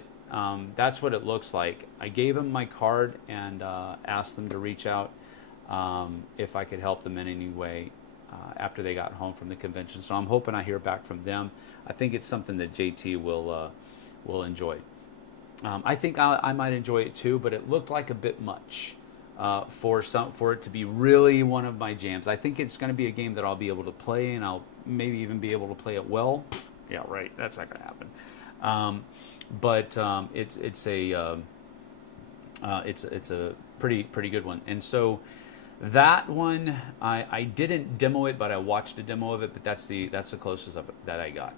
that's what it looks like. I gave them my card and asked them to reach out if I could help them in any way after they got home from the convention. So I'm hoping I hear back from them. I think it's something that JT will enjoy. I think I might enjoy it too, but it looked like a bit much for it to be really one of my jams. I think it's going to be a game that I'll be able to play, and I'll maybe even be able to play it well. Yeah, right. That's not going to happen. But it's a pretty good one. And so that one I didn't demo it, but I watched a demo of it. But that's the closest of it that I got.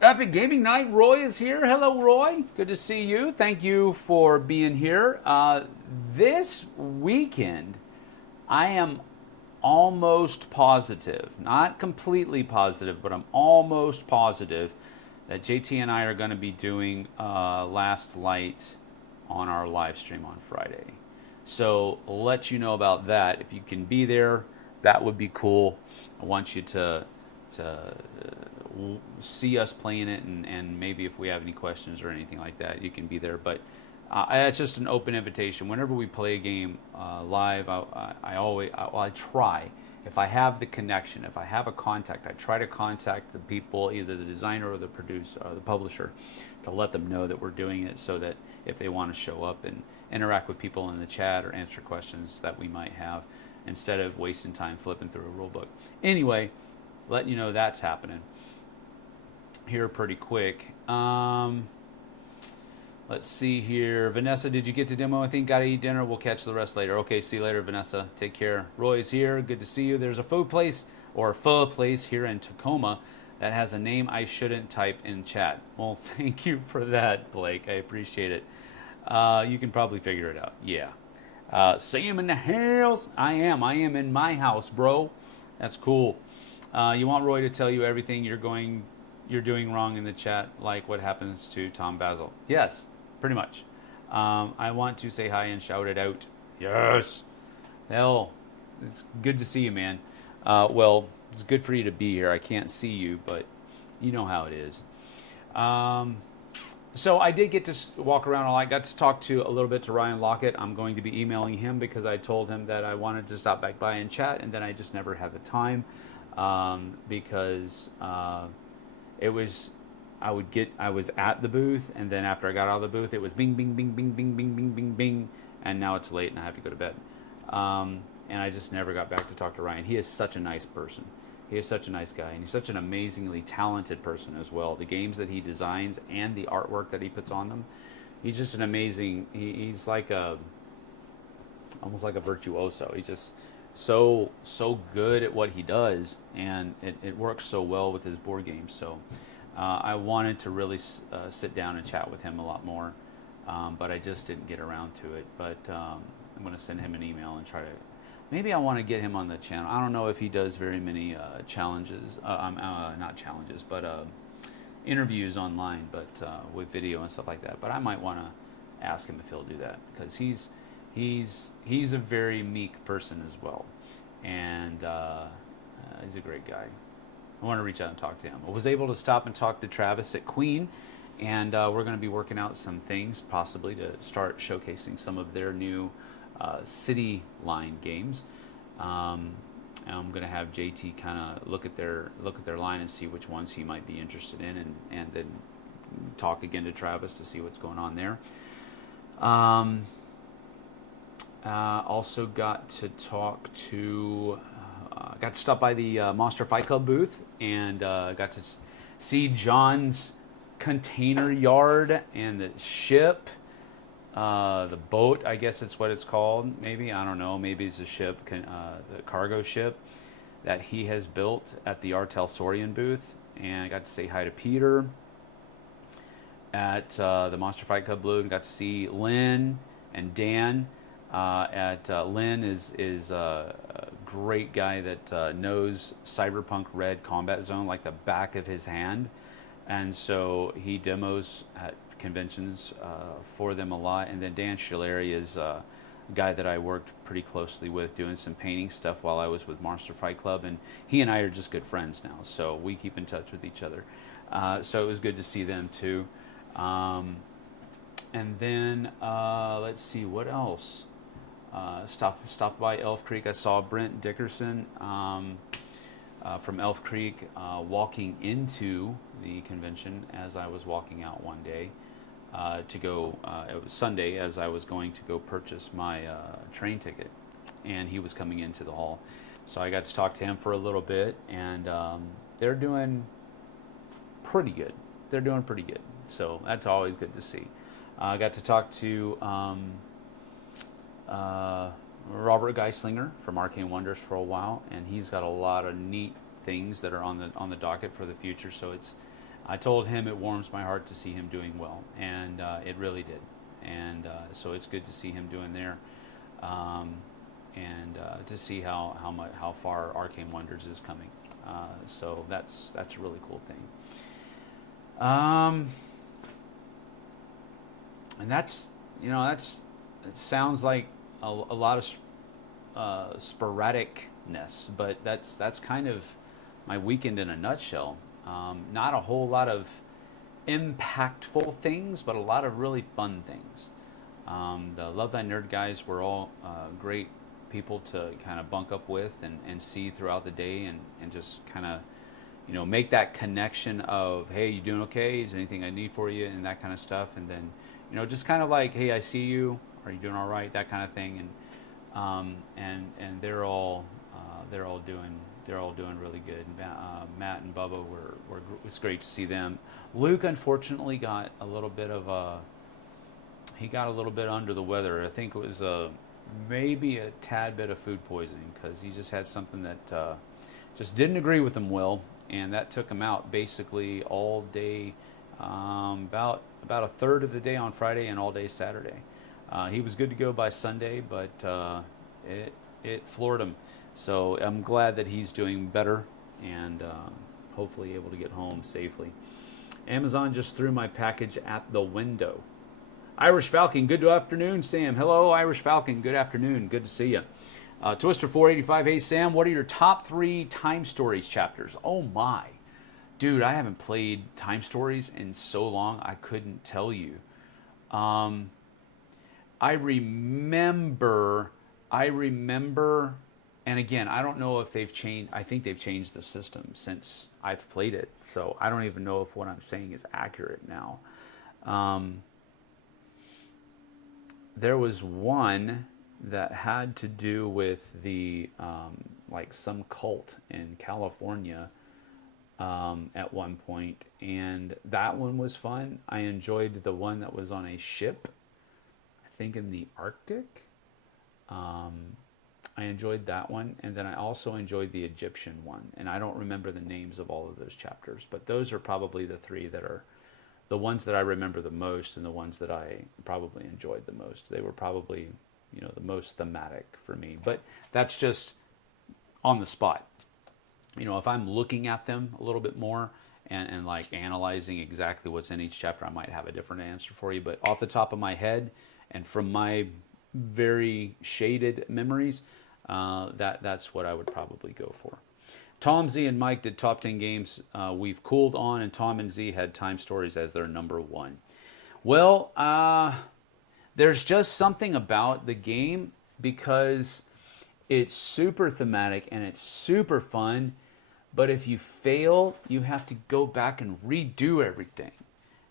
Epic Gaming Night. Roy is here. Hello, Roy. Good to see you. Thank you for being here. This weekend, I am almost positive, not completely positive, but I'm almost positive that JT and I are going to be doing Last Light on our live stream on Friday. So I'll let you know about that. If you can be there, that would be cool. I want you to see us playing it, and maybe if we have any questions or anything like that, you can be there. But it's just an open invitation. Whenever we play a game live, I try if I have the connection, if I have a contact, I try to contact the people, either the designer or the producer or the publisher, to let them know that we're doing it, so that if they want to show up and interact with people in the chat or answer questions that we might have, instead of wasting time flipping through a rule book. Anyway, letting you know that's happening here pretty quick. Let's see here. Vanessa, did you get to demo? I think gotta eat dinner. We'll catch the rest later. Okay, see you later, Vanessa. Take care. Roy's here. Good to see you. There's a pho place here in Tacoma that has a name I shouldn't type in chat. Well, thank you for that, Blake. I appreciate it. You can probably figure it out. Yeah. Sam in the house. I am in my house, bro. That's cool. You want Roy to tell you everything you're doing wrong in the chat, like what happens to Tom Basil? Yes, pretty much. I want to say hi and shout it out. Yes. Hell, it's good to see you, man. Well, it's good for you to be here. I can't see you, but you know how it is. So I did get to walk around a lot. I got to talk to a little bit to Ryan Laukat. I'm going to be emailing him because I told him that I wanted to stop back by and chat, and then I just never had the time because it was, I was at the booth, and then after I got out of the booth, it was bing, bing, bing, bing, bing, bing, bing, bing, bing, and now it's late and I have to go to bed. And I just never got back to talk to Ryan. He is such a nice person. He is such a nice guy, and he's such an amazingly talented person as well. The games that he designs and the artwork that he puts on them, he's just an amazing, he's like almost like a virtuoso. He's just so good at what he does, and it works so well with his board games. So I wanted to really sit down and chat with him a lot more, but I just didn't get around to it. But I'm going to send him an email and try to, maybe I want to get him on the channel. I don't know if he does very many challenges, not challenges, but interviews online, but with video and stuff like that. But I might want to ask him if he'll do that, because he's a very meek person as well, and he's a great guy. I want to reach out and talk to him. I was able to stop and talk to Travis at Queen, and we're going to be working out some things, possibly to start showcasing some of their new city line games. I'm going to have JT kind of look at their line and see which ones he might be interested in, and then talk again to Travis to see what's going on there. Also got to talk to, got to stop by the Monster Fight Club booth, and got to see John's container yard and the ship. The boat, I guess it's what it's called. Maybe, I don't know. Maybe it's a ship, the cargo ship that he has built at the Artel Saurian booth. And I got to say hi to Peter at the Monster Fight Club booth. Got to see Lynn and Dan. Lynn is a great guy that knows Cyberpunk Red Combat Zone like the back of his hand, and so he demos at conventions for them a lot. And then Dan Schilleri is a guy that I worked pretty closely with doing some painting stuff while I was with Monster Fight Club, and he and I are just good friends now, so we keep in touch with each other. So it was good to see them too. And then let's see what else. Stopped by Elf Creek. I saw Brent Dickerson from Elf Creek walking into the convention as I was walking out one day to go. It was Sunday as I was going to go purchase my train ticket, and he was coming into the hall. So I got to talk to him for a little bit, and they're doing pretty good. So that's always good to see. I got to talk to Robert Geislinger from Arcane Wonders for a while, and he's got a lot of neat things that are on the docket for the future. So I told him it warms my heart to see him doing well, and it really did. And so it's good to see him doing there, and to see how far Arcane Wonders is coming. So that's a really cool thing. And it sounds like a lot of sporadicness, but that's kind of my weekend in a nutshell. Not a whole lot of impactful things, but a lot of really fun things. The Love Thy Nerd guys were all great people to kind of bunk up with and see throughout the day, and just kind of, make that connection of, hey, you doing okay? Is there anything I need for you? And that kind of stuff. And then, just kind of like, hey, I see you. Are you doing all right? That kind of thing. And they're all doing really good. Matt and Bubba it was great to see them. Luke unfortunately got a little bit under the weather. I think it was maybe a tad bit of food poisoning, because he just had something that just didn't agree with him well, and that took him out basically all day, about a third of the day on Friday and all day Saturday. He was good to go by Sunday, but it floored him. So I'm glad that he's doing better, and hopefully able to get home safely. Amazon just threw my package at the window. Irish Falcon, good afternoon, Sam. Hello, Irish Falcon, good afternoon. Good to see you. Twister 485, hey, Sam, what are your top 3 Time Stories chapters? Oh, my. Dude, I haven't played Time Stories in so long, I couldn't tell you. I remember, and again, I don't know if they've changed. I think they've changed the system since I've played it, so I don't even know if what I'm saying is accurate now. There was one that had to do with the like some cult in California at one point, and that one was fun. I enjoyed the one that was on a ship, I think in the Arctic. I enjoyed that one, and then I also enjoyed the Egyptian one, and I don't remember the names of all of those chapters, but those are probably the 3 that are the ones that I remember the most, and the ones that I probably enjoyed the most. They were probably, the most thematic for me, but that's just on the spot. If I'm looking at them a little bit more and like analyzing exactly what's in each chapter, I might have a different answer for you, but off the top of my head and from my very shaded memories, that's what I would probably go for. Tom, Z, and Mike did top 10 games we've cooled on, and Tom and Z had Time Stories as their number 1. Well, there's just something about the game, because it's super thematic and it's super fun, but if you fail, you have to go back and redo everything.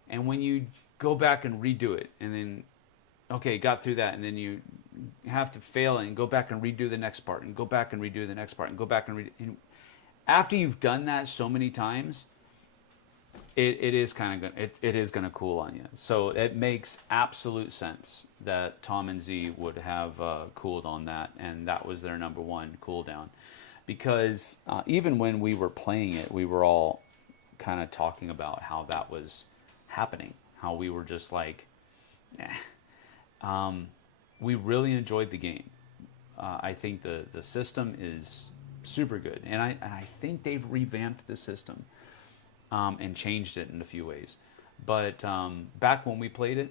And when you go back and redo it, and then, okay, got through that, and then you have to fail and go back and redo the next part, and go back and redo the next part, and go back and redo. And after you've done that so many times, it is gonna cool on you. So it makes absolute sense that Tom and Z would have cooled on that, and that was their number 1 cooldown. Because even when we were playing it, we were all kind of talking about how that was happening, how we were just like, we really enjoyed the game. I think the system is super good, and I think they've revamped the system and changed it in a few ways. But back when we played it,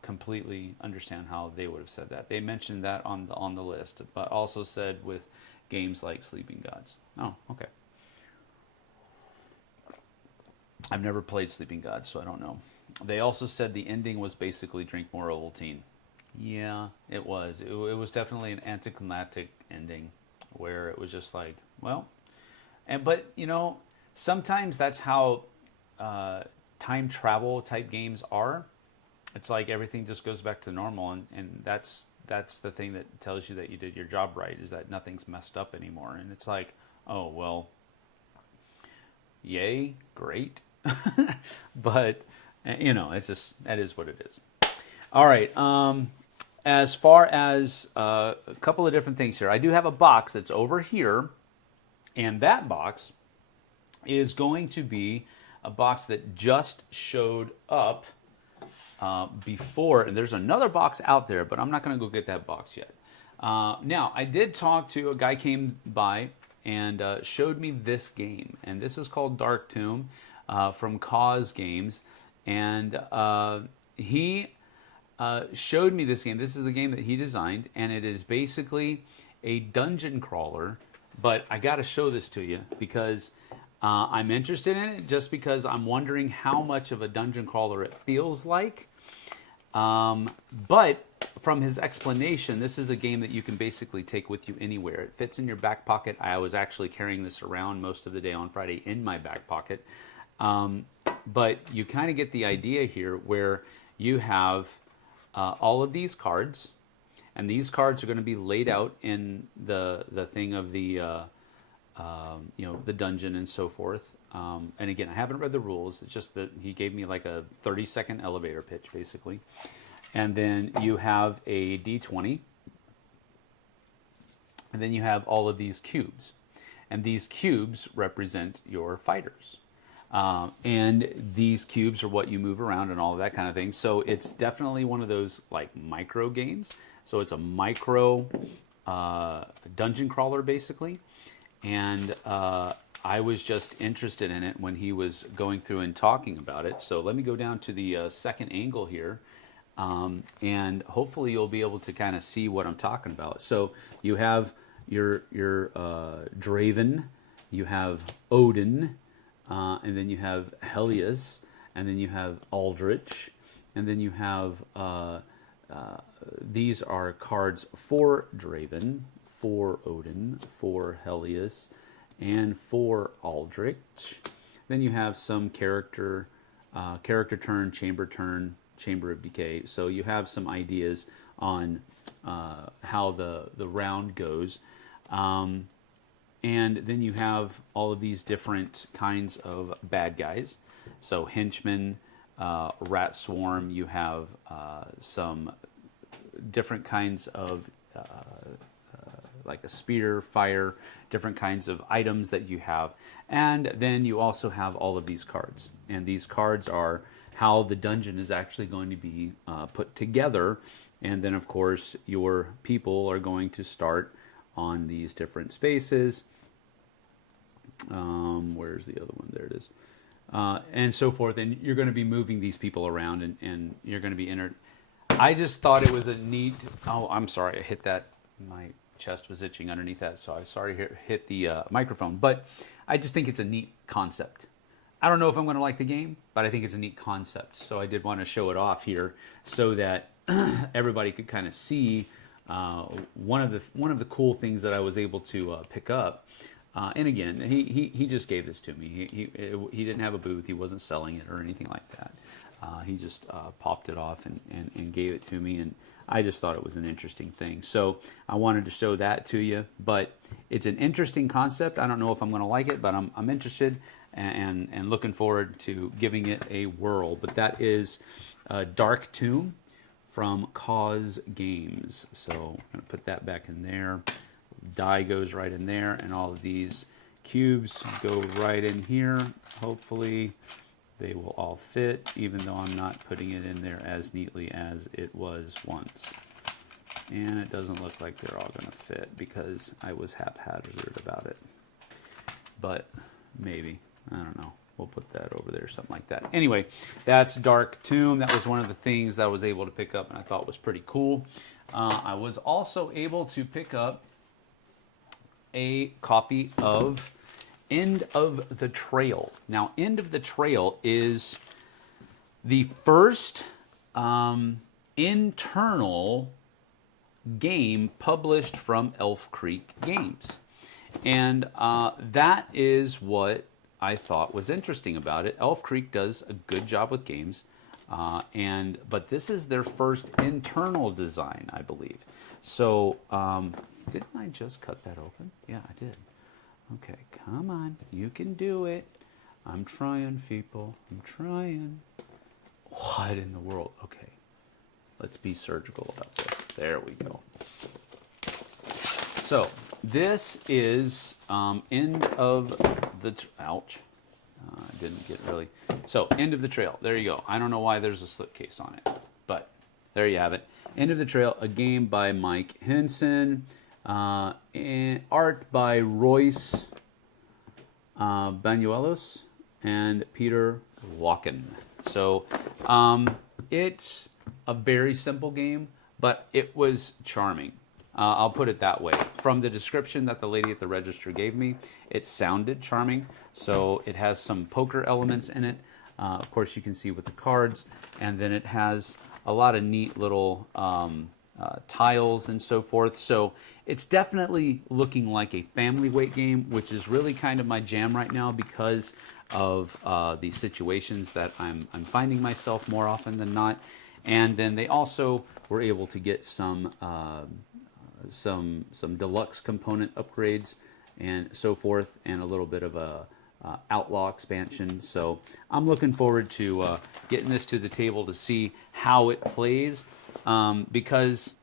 completely understand how they would have said that. They mentioned that on the list, but also said with games like Sleeping Gods. Oh, okay. I've never played Sleeping Gods, so I don't know. They also said the ending was basically drink more Ovaltine. Yeah, it was. It was definitely an anticlimactic ending, where it was just like, well, but sometimes that's how time travel type games are. It's like everything just goes back to normal, and that's the thing that tells you that you did your job right, is that nothing's messed up anymore. And it's like, oh well, yay, great. But it's just, that is what it is. All right. As far as a couple of different things here, I do have a box that's over here, and that box is going to be a box that just showed up before, and there's another box out there, but I'm not going to go get that box yet. Now, I did talk to a guy, came by and showed me this game, and this is called Dark Tomb from Cause Games, and he showed me this game. This is a game that he designed, and it is basically a dungeon crawler, but I got to show this to you because I'm interested in it, just because I'm wondering how much of a dungeon crawler it feels like. But from his explanation, this is a game that you can basically take with you anywhere. It fits in your back pocket. I was actually carrying this around most of the day on Friday in my back pocket. But you kind of get the idea here where you have all of these cards, and these cards are going to be laid out in the thing of the the dungeon and so forth. And again, I haven't read the rules. It's just that he gave me like a 30-second elevator pitch, basically. And then you have a D20. And then you have all of these cubes. And these cubes represent your fighters. And these cubes are what you move around and all of that kind of thing. So it's definitely one of those like micro games. So it's a micro dungeon crawler, basically. And I was just interested in it when he was going through and talking about it. So let me go down to the second angle here. And hopefully you'll be able to kind of see what I'm talking about. So you have your Draven, you have Odin, and then you have Helios, and then you have Aldrich, and then you have these are cards for Draven, for Odin, for Helios, and for Aldrich. Then you have some character turn, Chamber of Decay. So you have some ideas on how the round goes. And then you have all of these different kinds of bad guys. So henchmen, rat swarm, you have some different kinds of like a spear, fire, different kinds of items that you have. And then you also have all of these cards. And these cards are how the dungeon is actually going to be put together. And then, of course, your people are going to start on these different spaces. Where's the other one? There it is. And so forth. And you're going to be moving these people around, and you're going to be entered. I just thought it was a neat... Oh, I'm sorry. I hit that. My chest was itching underneath that, so I hit the microphone. But I just think it's a neat concept. I don't know if I'm going to like the game, but I think it's a neat concept. So I did want to show it off here so that everybody could kind of see one of the cool things that I was able to pick up. And again, he just gave this to me. He didn't have a booth. He wasn't selling it or anything like that. He just popped it off and gave it to me, and I just thought it was an interesting thing. So I wanted to show that to you. But it's an interesting concept. I don't know if I'm going to like it, but I'm interested and looking forward to giving it a whirl. But that is Dark Tomb from Cause Games. So I'm going to put that back in there. Die goes right in there, and all of these cubes go right in here. Hopefully they will all fit, even though I'm not putting it in there as neatly as it was once. And it doesn't look like they're all going to fit because I was haphazard about it. But maybe. I don't know. We'll put that over there, something like that. Anyway, that's Dark Tomb. That was one of the things that I was able to pick up and I thought was pretty cool. I was also able to pick up a copy of End of the Trail. Now, End of the Trail is the first internal game published from Elf Creek Games. And that is what I thought was interesting about it. Elf Creek does a good job with games, but this is their first internal design, I believe. So, didn't I just cut that open? Yeah, I did. Okay, come on. You can do it. I'm trying, people. I'm trying. What in the world? Okay. Let's be surgical about this. There we go. So, this is End of the... Ouch. I didn't get really... So, End of the Trail. There you go. I don't know why there's a slipcase on it. But, there you have it. End of the Trail, a game by Mike Henson. And art by Royce Banuelos and Peter Walken. So it's a very simple game, but it was charming. I'll put it that way. From the description that the lady at the register gave me, it sounded charming. So it has some poker elements in it. Of course, you can see with the cards. And then it has a lot of neat little tiles and so forth. So it's definitely looking like a family weight game, which is really kind of my jam right now because of the situations that I'm finding myself more often than not. And then they also were able to get some deluxe component upgrades and so forth, and a little bit of a outlaw expansion. So I'm looking forward to getting this to the table to see how it plays, because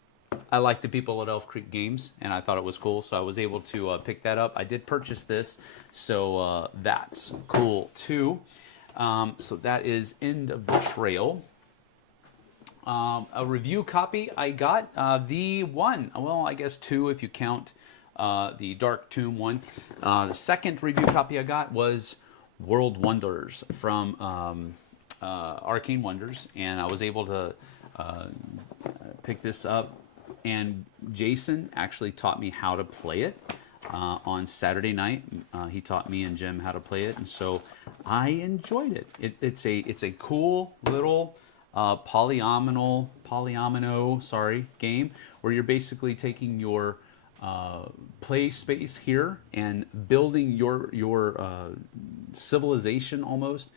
I like the people at Elf Creek Games, and I thought it was cool, so I was able to pick that up. I did purchase this, so that's cool too. So that is end of the trail. A review copy I got, the one, well, I guess two if you count the Dark Tomb one. The second review copy I got was World Wonders from Arcane Wonders, and I was able to pick this up, and Jason actually taught me how to play it on Saturday night. He taught me and Jim how to play it, and so I enjoyed it. It's a cool little polyomino game where you're basically taking your play space here and building your civilization, almost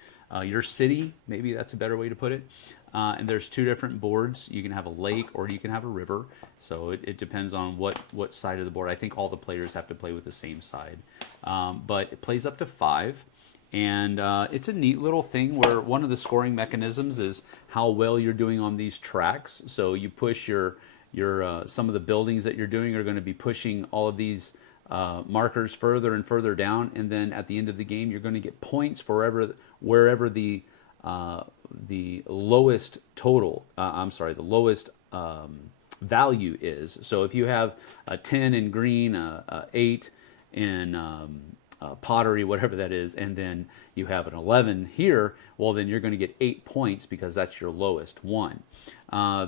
your city, maybe that's a better way to put it. And there's two different boards. You can have a lake or you can have a river, so it depends on what side of the board. I think all the players have to play with the same side, but it plays up to 5. And it's a neat little thing where one of the scoring mechanisms is how well you're doing on these tracks. So you push your some of the buildings that you're doing are going to be pushing all of these markers further and further down, and then at the end of the game you're going to get points for wherever the lowest total, the lowest value is. So if you have a 10 in green, a 8 in pottery, whatever that is, and then you have an 11 here, well, then you're going to get 8 points because that's your lowest one.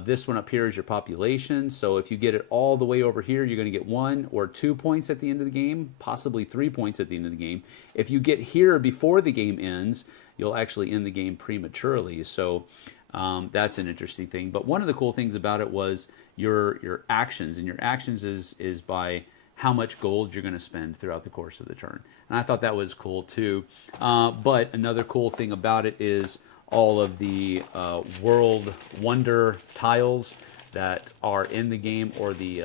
This one up here is your population, so if you get it all the way over here, you're going to get 1 or 2 points at the end of the game, possibly 3 points at the end of the game. If you get here before the game ends, you'll actually end the game prematurely, so that's an interesting thing. But one of the cool things about it was your actions, and your actions is by how much gold you're going to spend throughout the course of the turn. And I thought that was cool too. But another cool thing about it is all of the World Wonder tiles that are in the game, or the,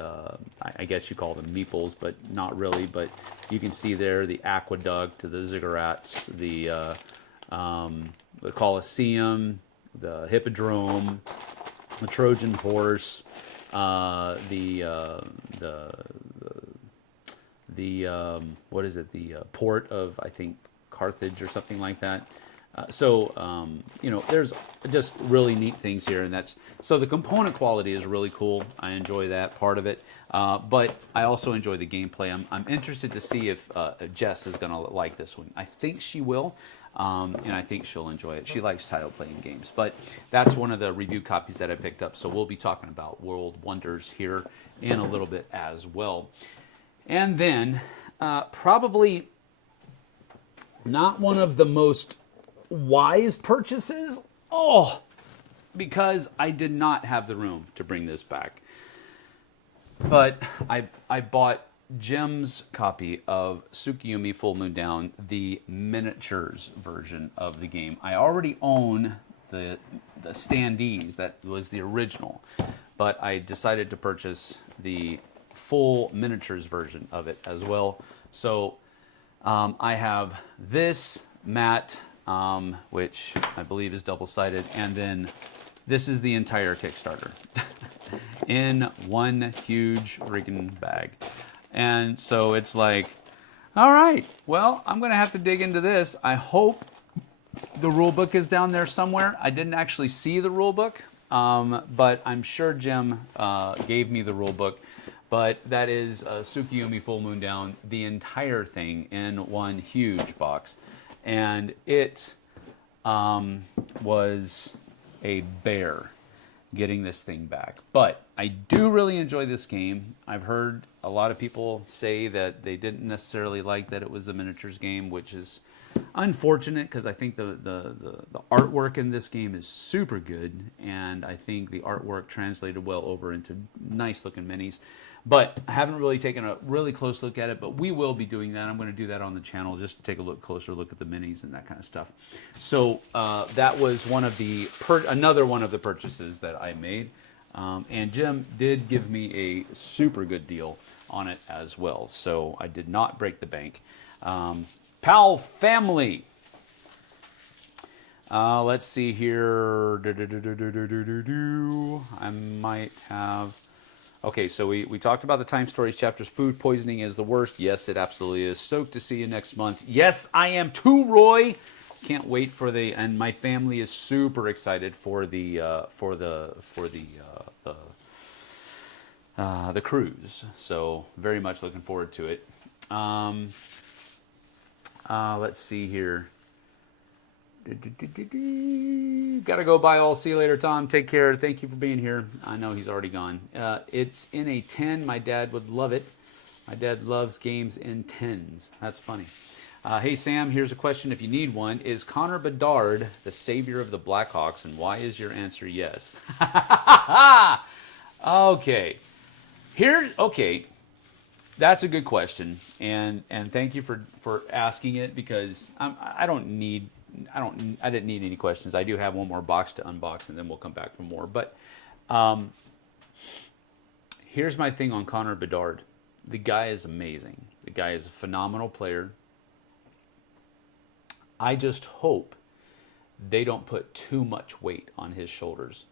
I guess you call them meeples, but not really. But you can see there the aqueduct, the ziggurats, the Colosseum, the Hippodrome, the Trojan horse, what is it? The port of, I think, Carthage or something like that. There's just really neat things here, and so the component quality is really cool. I enjoy that part of it, but I also enjoy the gameplay. I'm interested to see if Jess is going to like this one. I think she will, and I think she'll enjoy it. She likes tile-playing games, but that's one of the review copies that I picked up, so we'll be talking about World Wonders here in a little bit as well. And then, probably not one of the most wise purchases, because I did not have the room to bring this back. But I bought Jim's copy of Tsukuyomi Full Moon Down, the miniatures version of the game. I already own the standees, that was the original, but I decided to purchase the full miniatures version of it as well. So I have this mat, which I believe is double-sided, and then this is the entire Kickstarter in one huge freaking bag. And so it's like, all right, well, I'm going to have to dig into this. I hope the rule book is down there somewhere. I didn't actually see the rule book, but I'm sure Jim gave me the rule book. But that is Tsukuyomi Full Moon Down, the entire thing in one huge box. And it was a bear getting this thing back. But I do really enjoy this game. I've heard a lot of people say that they didn't necessarily like that it was a miniatures game, which is unfortunate because I think the artwork in this game is super good, and I think the artwork translated well over into nice looking minis. But I haven't really taken a really close look at it, but we will be doing that. I'm going to do that on the channel just to take a closer look at the minis and that kind of stuff. So that was another one of the purchases that I made. And Jim did give me a super good deal on it as well. So I did not break the bank. Pal family. Let's see here. I might have... Okay, so we talked about the Time Stories chapters. Food poisoning is the worst. Yes, it absolutely is. Stoked to see you next month. Yes, I am too, Roy. Can't wait for and my family is super excited for the cruise. So very much looking forward to it. Let's see here. Gotta go. Bye all. See you later, Tom. Take care. Thank you for being here. I know he's already gone. It's in a 10. My dad would love it. My dad loves games in 10s. That's funny. Hey, Sam, here's a question if you need one. Is Connor Bedard the savior of the Blackhawks, and why is your answer yes? Okay. Okay. That's a good question, and thank you for asking it, because I didn't need any questions. I do have one more box to unbox, and then we'll come back for more. But here's my thing on Connor Bedard. The guy is amazing. The guy is a phenomenal player. I just hope they don't put too much weight on his shoulders.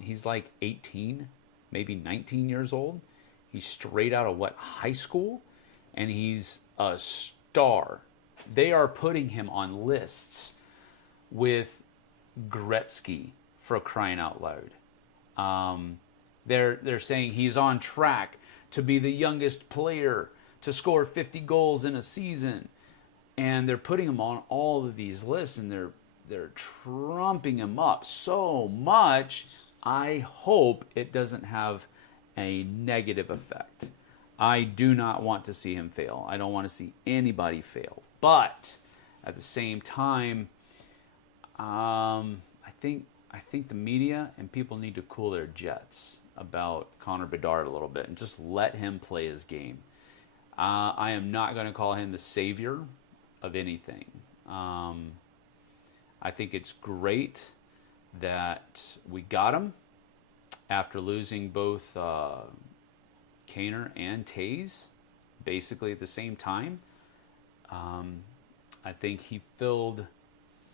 He's like 18, maybe 19 years old. He's straight out of high school, and he's a star. They are putting him on lists with Gretzky, for crying out loud. They're saying he's on track to be the youngest player to score 50 goals in a season, and they're putting him on all of these lists, and they're trumping him up so much. I hope it doesn't have a negative effect. I do not want to see him fail. I don't want to see anybody fail. But at the same time, I think the media and people need to cool their jets about Connor Bedard a little bit and just let him play his game. I am not going to call him the savior of anything. I think it's great that we got him after losing both Kaner and Taze basically at the same time. I think he filled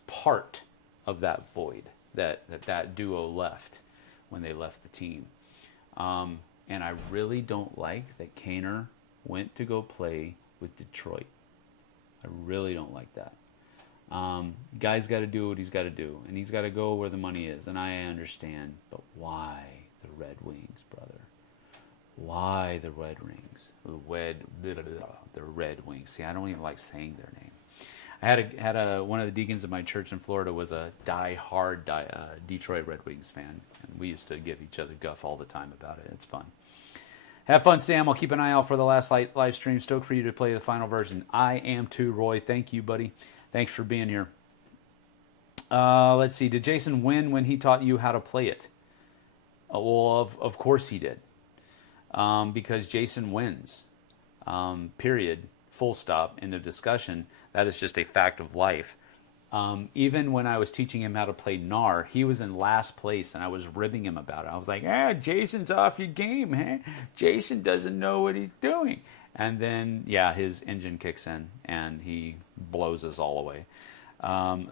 part of that void that duo left when they left the team. And I really don't like that Kaner went to go play with Detroit. I really don't like that. Guy's got to do what he's got to do, and he's got to go where the money is, and I understand, but why the Red Wings, brother? Why the Red Wings? The Red Wings. See, I don't even like saying their name. I had one of the deacons of my church in Florida was a die-hard Detroit Red Wings fan, and we used to give each other guff all the time about it. It's fun. Have fun, Sam. I'll keep an eye out for the last live stream. Stoked for you to play the final version. I am too, Roy. Thank you, buddy. Thanks for being here. Let's see. Did Jason win when he taught you how to play it? Well, of course he did. Because Jason wins. Period. Full stop. End of discussion. That is just a fact of life. Even when I was teaching him how to play NAR, he was in last place, and I was ribbing him about it. I was like, Jason's off your game, huh? Jason doesn't know what he's doing. And then, yeah, his engine kicks in, and he blows us all away.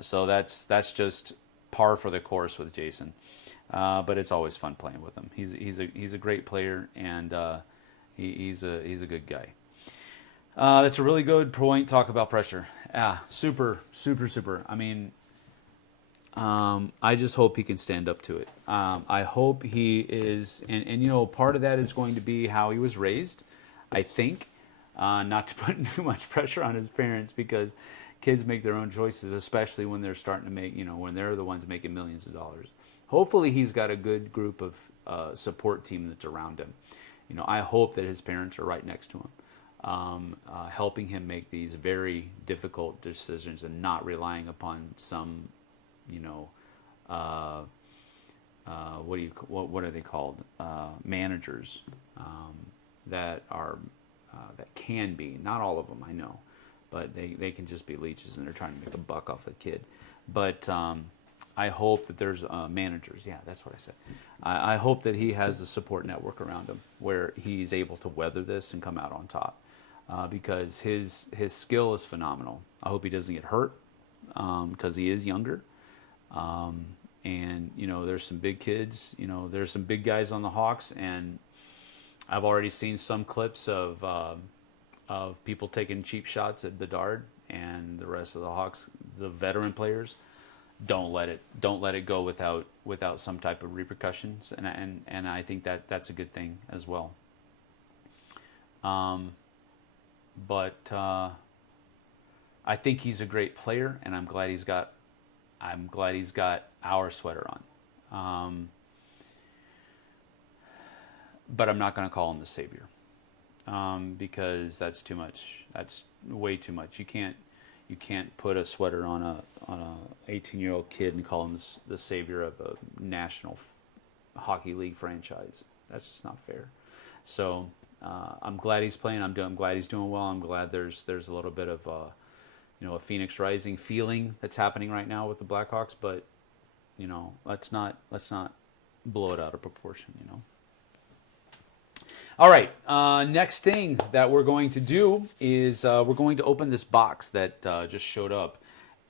So that's just par for the course with Jason. But it's always fun playing with him. He's a great player, and he's a good guy. That's a really good point. Talk about pressure. Super. I mean, I just hope he can stand up to it. I hope he is, and you know, part of that is going to be how he was raised, I think. Not to put too much pressure on his parents, because kids make their own choices, especially when they're starting to make, when they're the ones making millions of dollars. Hopefully he's got a good group of support team that's around him. I hope that his parents are right next to him. helping him make these very difficult decisions and not relying upon some, you know, what are they called? Managers that are that can be, not all of them, I know, but they can just be leeches and they're trying to make a buck off the kid. But I hope that there's managers. Yeah, that's what I said. I hope that he has a support network around him where he's able to weather this and come out on top, because his skill is phenomenal. I hope he doesn't get hurt because he is younger. And, you know, there's some big kids, you know, there's some big guys on the Hawks, and I've already seen some clips of people taking cheap shots at Bedard, and the rest of the Hawks, the veteran players, don't let it go without some type of repercussions, and I think that's a good thing as well. But I think he's a great player, and I'm glad he's got our sweater on. But I'm not going to call him the savior, because that's too much. That's way too much. You can't put a sweater on a 18-year-old kid and call him the savior of a national hockey league franchise. That's just not fair. So I'm glad he's playing. I'm glad he's doing well. I'm glad there's a little bit of a Phoenix Rising feeling that's happening right now with the Blackhawks. But let's not blow it out of proportion. All right, next thing that we're going to do is we're going to open this box that just showed up.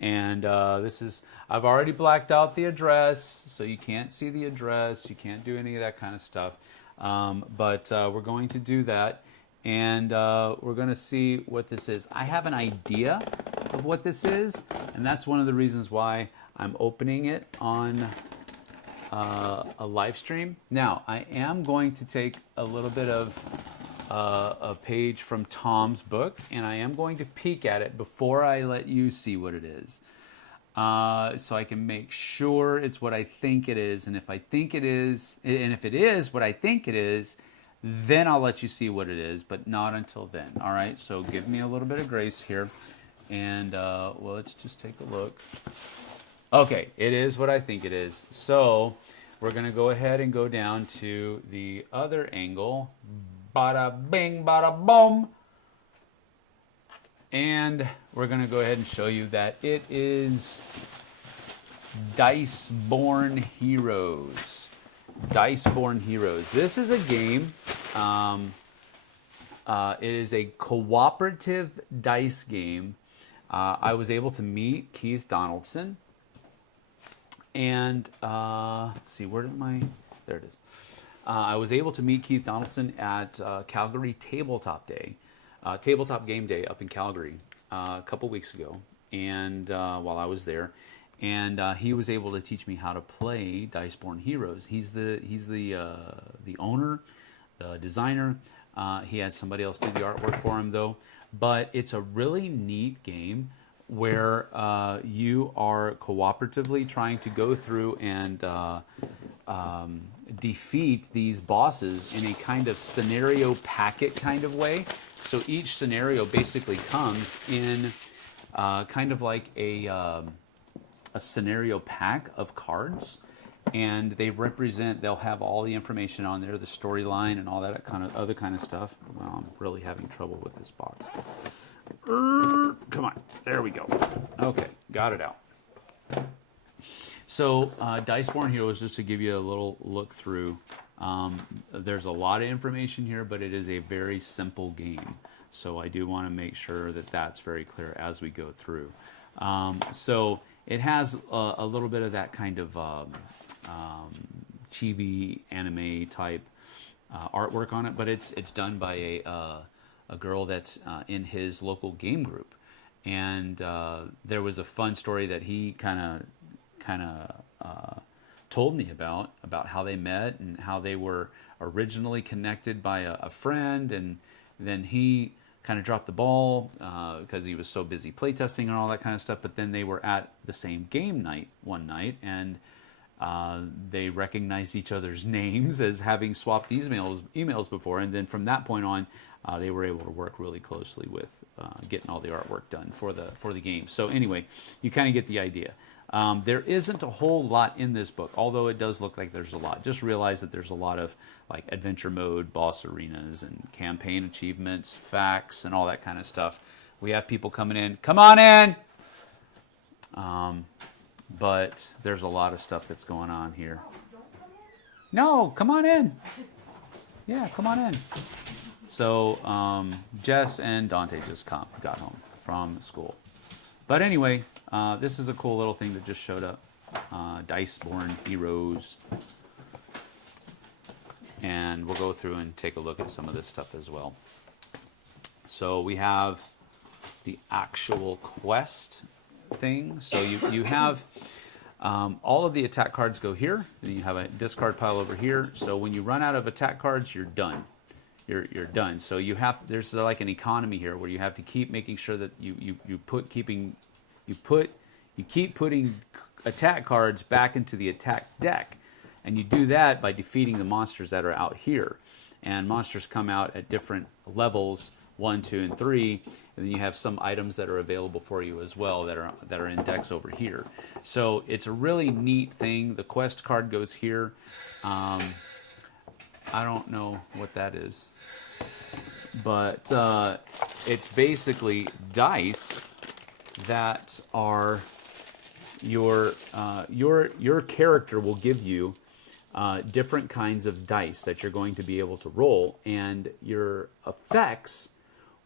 And I've already blacked out the address, so you can't see the address. You can't do any of that kind of stuff. But we're going to do that, and we're going to see what this is. I have an idea of what this is, and that's one of the reasons why I'm opening it on a live stream. Now, I am going to take a little bit of a page from Tom's book, and I am going to peek at it before I let you see what it is, so I can make sure it's what I think it is. And if I think it is, and if it is what I think it is, then I'll let you see what it is, but not until then. All right, so give me a little bit of grace here, and well, let's just take a look. Okay, it is what I think it is. So we're going to go ahead and go down to the other angle. Bada bing, bada boom. And we're going to go ahead and show you that it is Dice-Born Heroes. Dice-Born Heroes. This is a game. It is a cooperative dice game. I was able to meet Keith Donaldson. And let's see, where did there it is. I was able to meet Keith Donaldson at Calgary Tabletop Game Day up in Calgary a couple weeks ago, and while I was there, and he was able to teach me how to play Dice-Born Heroes. He's the owner, the designer. He had somebody else do the artwork for him though, but it's a really neat game where you are cooperatively trying to go through and defeat these bosses in a kind of scenario packet kind of way. So each scenario basically comes in kind of like a scenario pack of cards, and they'll have all the information on there, the storyline and all that kind of other kind of stuff. Well, I'm really having trouble with this box. Come on, there we go. Okay, got it out. So Dice-Born Heroes, just to give you a little look through, there's a lot of information here, but it is a very simple game. So I do want to make sure that that's very clear as we go through. So it has a little bit of that kind of chibi anime type artwork on it, but it's done by a girl that's in his local game group. And there was a fun story that he kind of told me about how they met and how they were originally connected by a friend, and then he kind of dropped the ball because he was so busy playtesting and all that kind of stuff. But then they were at the same game night one night, and They recognized each other's names as having swapped emails before, and then from that point on, they were able to work really closely with getting all the artwork done for the game. So anyway, you kind of get the idea. There isn't a whole lot in this book, although it does look like there's a lot. Just realize that there's a lot of like adventure mode, boss arenas, and campaign achievements, facts, and all that kind of stuff. We have people coming in. Come on in! But there's a lot of stuff that's going on here. No, come on in. Yeah, come on in. So Jess and Dante just got home from school. But anyway, this is a cool little thing that just showed up. Dice-born Heroes. And we'll go through and take a look at some of this stuff as well. So we have the actual quest thing. So you have all of the attack cards go here. Then you have a discard pile over here. So when you run out of attack cards, you're done. You're done. So there's like an economy here where you have to keep making sure that you keep putting attack cards back into the attack deck, and you do that by defeating the monsters that are out here. And monsters come out at different levels, 1, 2, and 3, and then you have some items that are available for you as well that are in decks over here. So it's a really neat thing. The quest card goes here. I don't know what that is, but it's basically dice that are your character will give you different kinds of dice that you're going to be able to roll, and your effects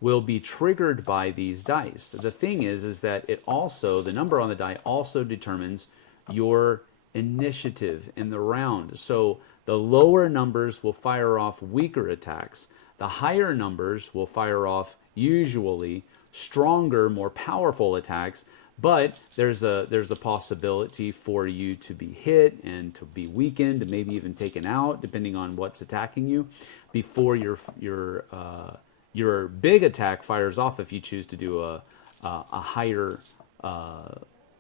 will be triggered by these dice. The thing is that the number on the die also determines your initiative in the round. So the lower numbers will fire off weaker attacks. The higher numbers will fire off usually stronger, more powerful attacks. But there's a possibility for you to be hit and to be weakened and maybe even taken out, depending on what's attacking you, before your big attack fires off if you choose to do a higher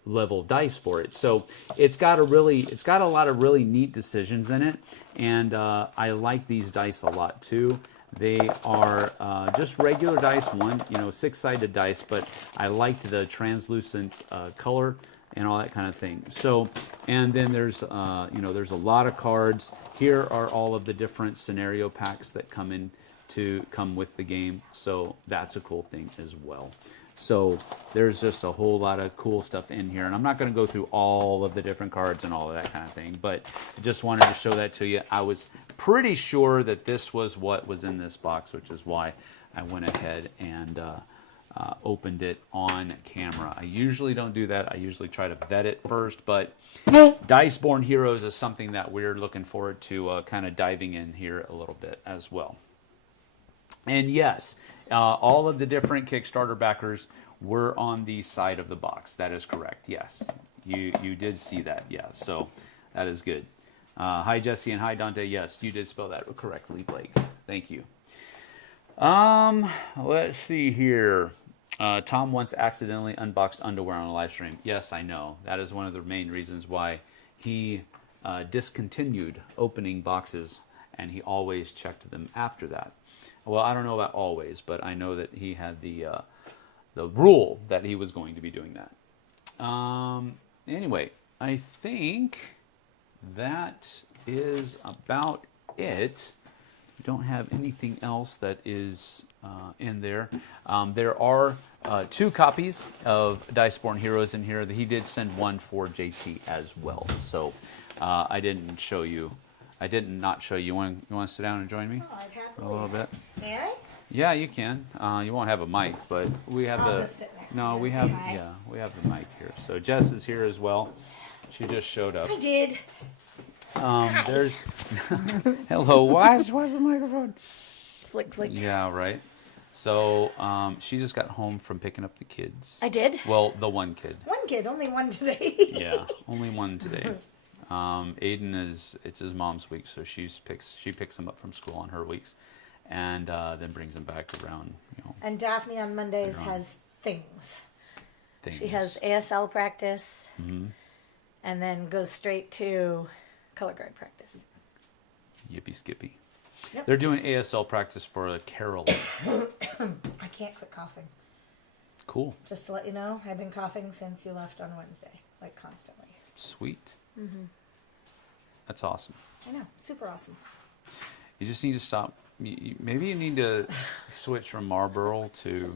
level dice for it. So it's got a lot of really neat decisions in it, and I like these dice a lot too. They are just regular dice, 6-sided dice, but I liked the translucent color and all that kind of thing. So, and then there's a lot of cards. Here are all of the different scenario packs that come with the game. So that's a cool thing as well. So there's just a whole lot of cool stuff in here, and I'm not going to go through all of the different cards and all of that kind of thing, but I just wanted to show that to you. I was pretty sure that this was what was in this box, which is why I went ahead and opened it on camera. I usually don't do that. I usually try to vet it first, but Dice-born Heroes is something that we're looking forward to kind of diving in here a little bit as well. And yes, all of the different Kickstarter backers were on the side of the box. That is correct. Yes, you did see that. Yeah, so that is good. Hi, Jesse, and hi, Dante. Yes, you did spell that correctly, Blake. Thank you. Let's see here. Tom once accidentally unboxed underwear on a live stream. Yes, I know. That is one of the main reasons why he discontinued opening boxes, and he always checked them after that. Well, I don't know about always, but I know that he had the rule that he was going to be doing that. Anyway, I think that is about it. Don't have anything else that is in there. There are 2 copies of Dice-born Heroes in here. He did send one for JT as well. So I didn't not show you. You want to sit down and join me a little bit? May I? Yeah, you can. You won't have a mic, but we have just sit next to you we and have say hi. we have the mic here. So Jess is here as well. She just showed up. I did. There's hello. Why's the microphone? Flick, flick. Yeah, right. So she just got home from picking up the kids. I did? Well, the one kid. One kid, only one today. Yeah, only one today. Aiden it's his mom's week, so she picks him up from school on her weeks, and then brings him back around. And Daphne on Mondays has things. Things. She has ASL practice. Mm-hmm. and then go straight to color guard practice. Yippee skippy. Yep. They're doing ASL practice for Carol. I can't quit coughing. Cool. Just to let you know, I've been coughing since you left on Wednesday, like constantly. Sweet. That's awesome. I know, super awesome. You just need to stop. Maybe you need to switch from Marlboro to.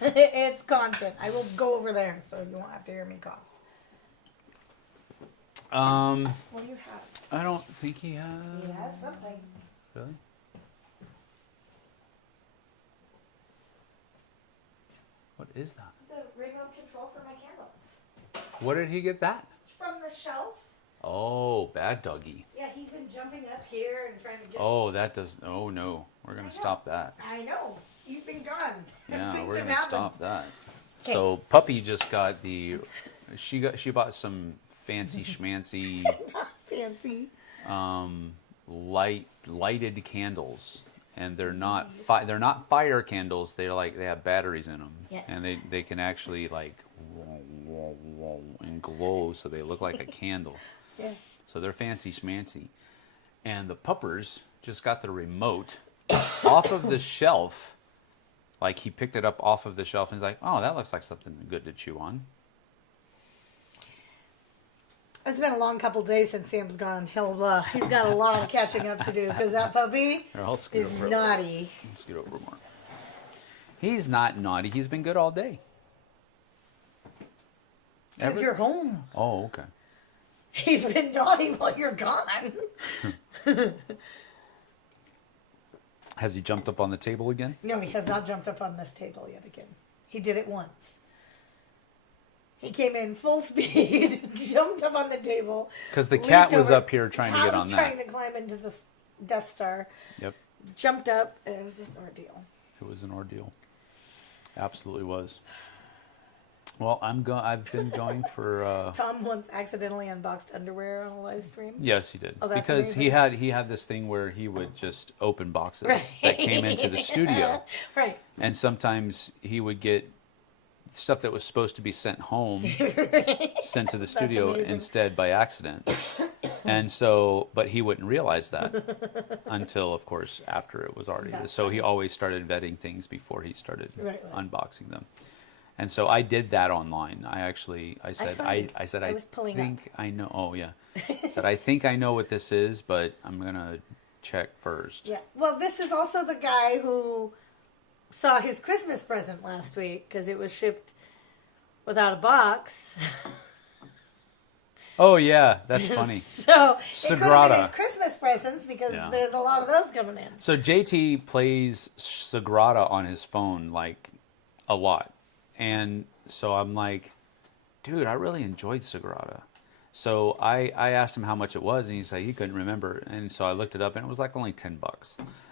It's constant. I will go over there so you won't have to hear me cough. What do you have? I don't think he has. He has something. Really? What is that? The remote control for my candles. Where did he get that? From the shelf. Oh, bad doggy. Yeah, he's been jumping up here and trying to get... Oh, that does... Oh, no. We're going to stop that. I know. You've been gone. Yeah, Things we're have going to happened. stop that. Okay. So, Puppy just got the... She bought some fancy schmancy... Fancy. lighted candles. And they're not fire candles. They have batteries in them. Yes. And they can actually and glow so they look like a candle. Yeah. So they're fancy schmancy. And the puppers just got the remote off of the shelf. Like he picked it up off of the shelf and he's like, oh, that looks like something good to chew on. It's been a long couple of days since Sam's gone. He's got a lot of catching up to do because that puppy Here, I'll scoot is over naughty. I'll scoot over more. He's not naughty. He's been good all day. Because you're home. Oh, okay. He's been naughty while you're gone. Has he jumped up on the table again? No, he has not jumped up on this table yet again. He did it once. He came in full speed, jumped up on the table. Because the cat was up here trying to get on was that. trying to climb into the Death Star. Yep. Jumped up, and it was an ordeal. It was an ordeal. Absolutely was. Well, I've been going for. Tom once accidentally unboxed underwear on a live stream. Yes, he did. Oh, that's because amazing. he had this thing where he would just open boxes Right. that came into the studio, Right. and sometimes he would get stuff that was supposed to be sent home sent to the studio amazing. instead by accident. And so, but he wouldn't realize that until, of course, after it was already. That's So he always started vetting things before he started Right. unboxing them. And so I did that online. I said, saw I you. said, I I was pulling think I know. Oh yeah. I said, I think I know what this is, but I'm gonna check first. Yeah. Well, this is also the guy who saw his Christmas present last week because it was shipped without a box. Oh yeah, that's funny. So it could have been Sagrada. his Christmas presents because Yeah. there's a lot of those coming in. So JT plays Sagrada on his phone like a lot. And so I'm like, dude, I really enjoyed Sagrada. So I asked him how much it was, and he said he couldn't remember. And so I looked it up, and it was like only $10.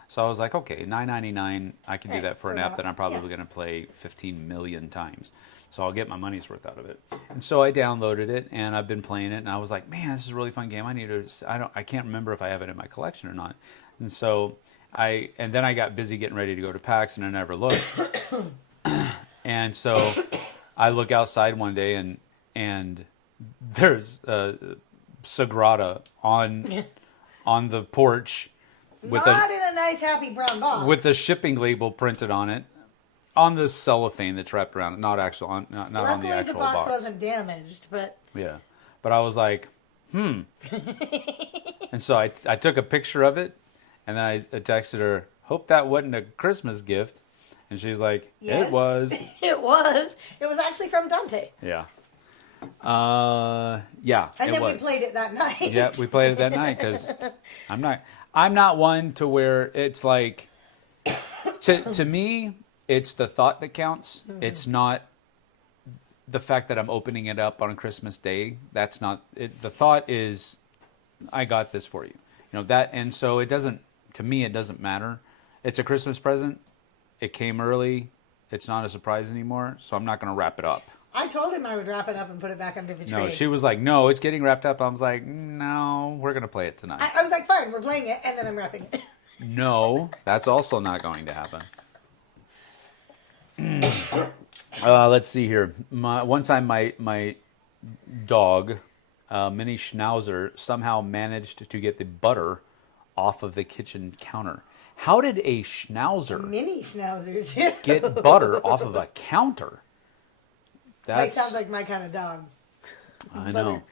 So I was like, okay, $9.99, I can do Right, that for an for app that, that I'm probably yeah. going to play 15 million times. So I'll get my money's worth out of it. And so I downloaded it, and I've been playing it, and I was like, man, this is a really fun game. I can't remember if I have it in my collection or not. And so then I got busy getting ready to go to PAX, and I never looked. And so I look outside one day, and there's Sagrada on the porch with Not in a nice, happy brown box. with the shipping label printed on it, on the cellophane that's wrapped around it, not on the Luckily, actual the box box. wasn't damaged, but Yeah, but I was like, and so I took a picture of it, and then I texted her, hope that wasn't a Christmas gift. And she's like, Yes. it was. it was. It was actually from Dante. Yeah. Yeah, And it then was. we played it that night. Yeah, we played it that night because I'm not one to where it's like, to me, it's the thought that counts. Mm-hmm. It's not the fact that I'm opening it up on Christmas Day. That's not it. The thought is, I got this for you. You know that, and so it doesn't. To me, it doesn't matter. It's a Christmas present. It came early. It's not a surprise anymore, so I'm not going to wrap it up. I told him I would wrap it up and put it back under the tree. No, she was like, no, it's getting wrapped up. I was like, no, we're going to play it tonight. I was like, fine, we're playing it, and then I'm wrapping it. No, that's also not going to happen. Let's see here. One time my dog, mini Schnauzer, somehow managed to get the butter off of the kitchen counter. How did a Schnauzer Mini schnauzers. get butter off of a counter? That sounds like my kind of dog. I know.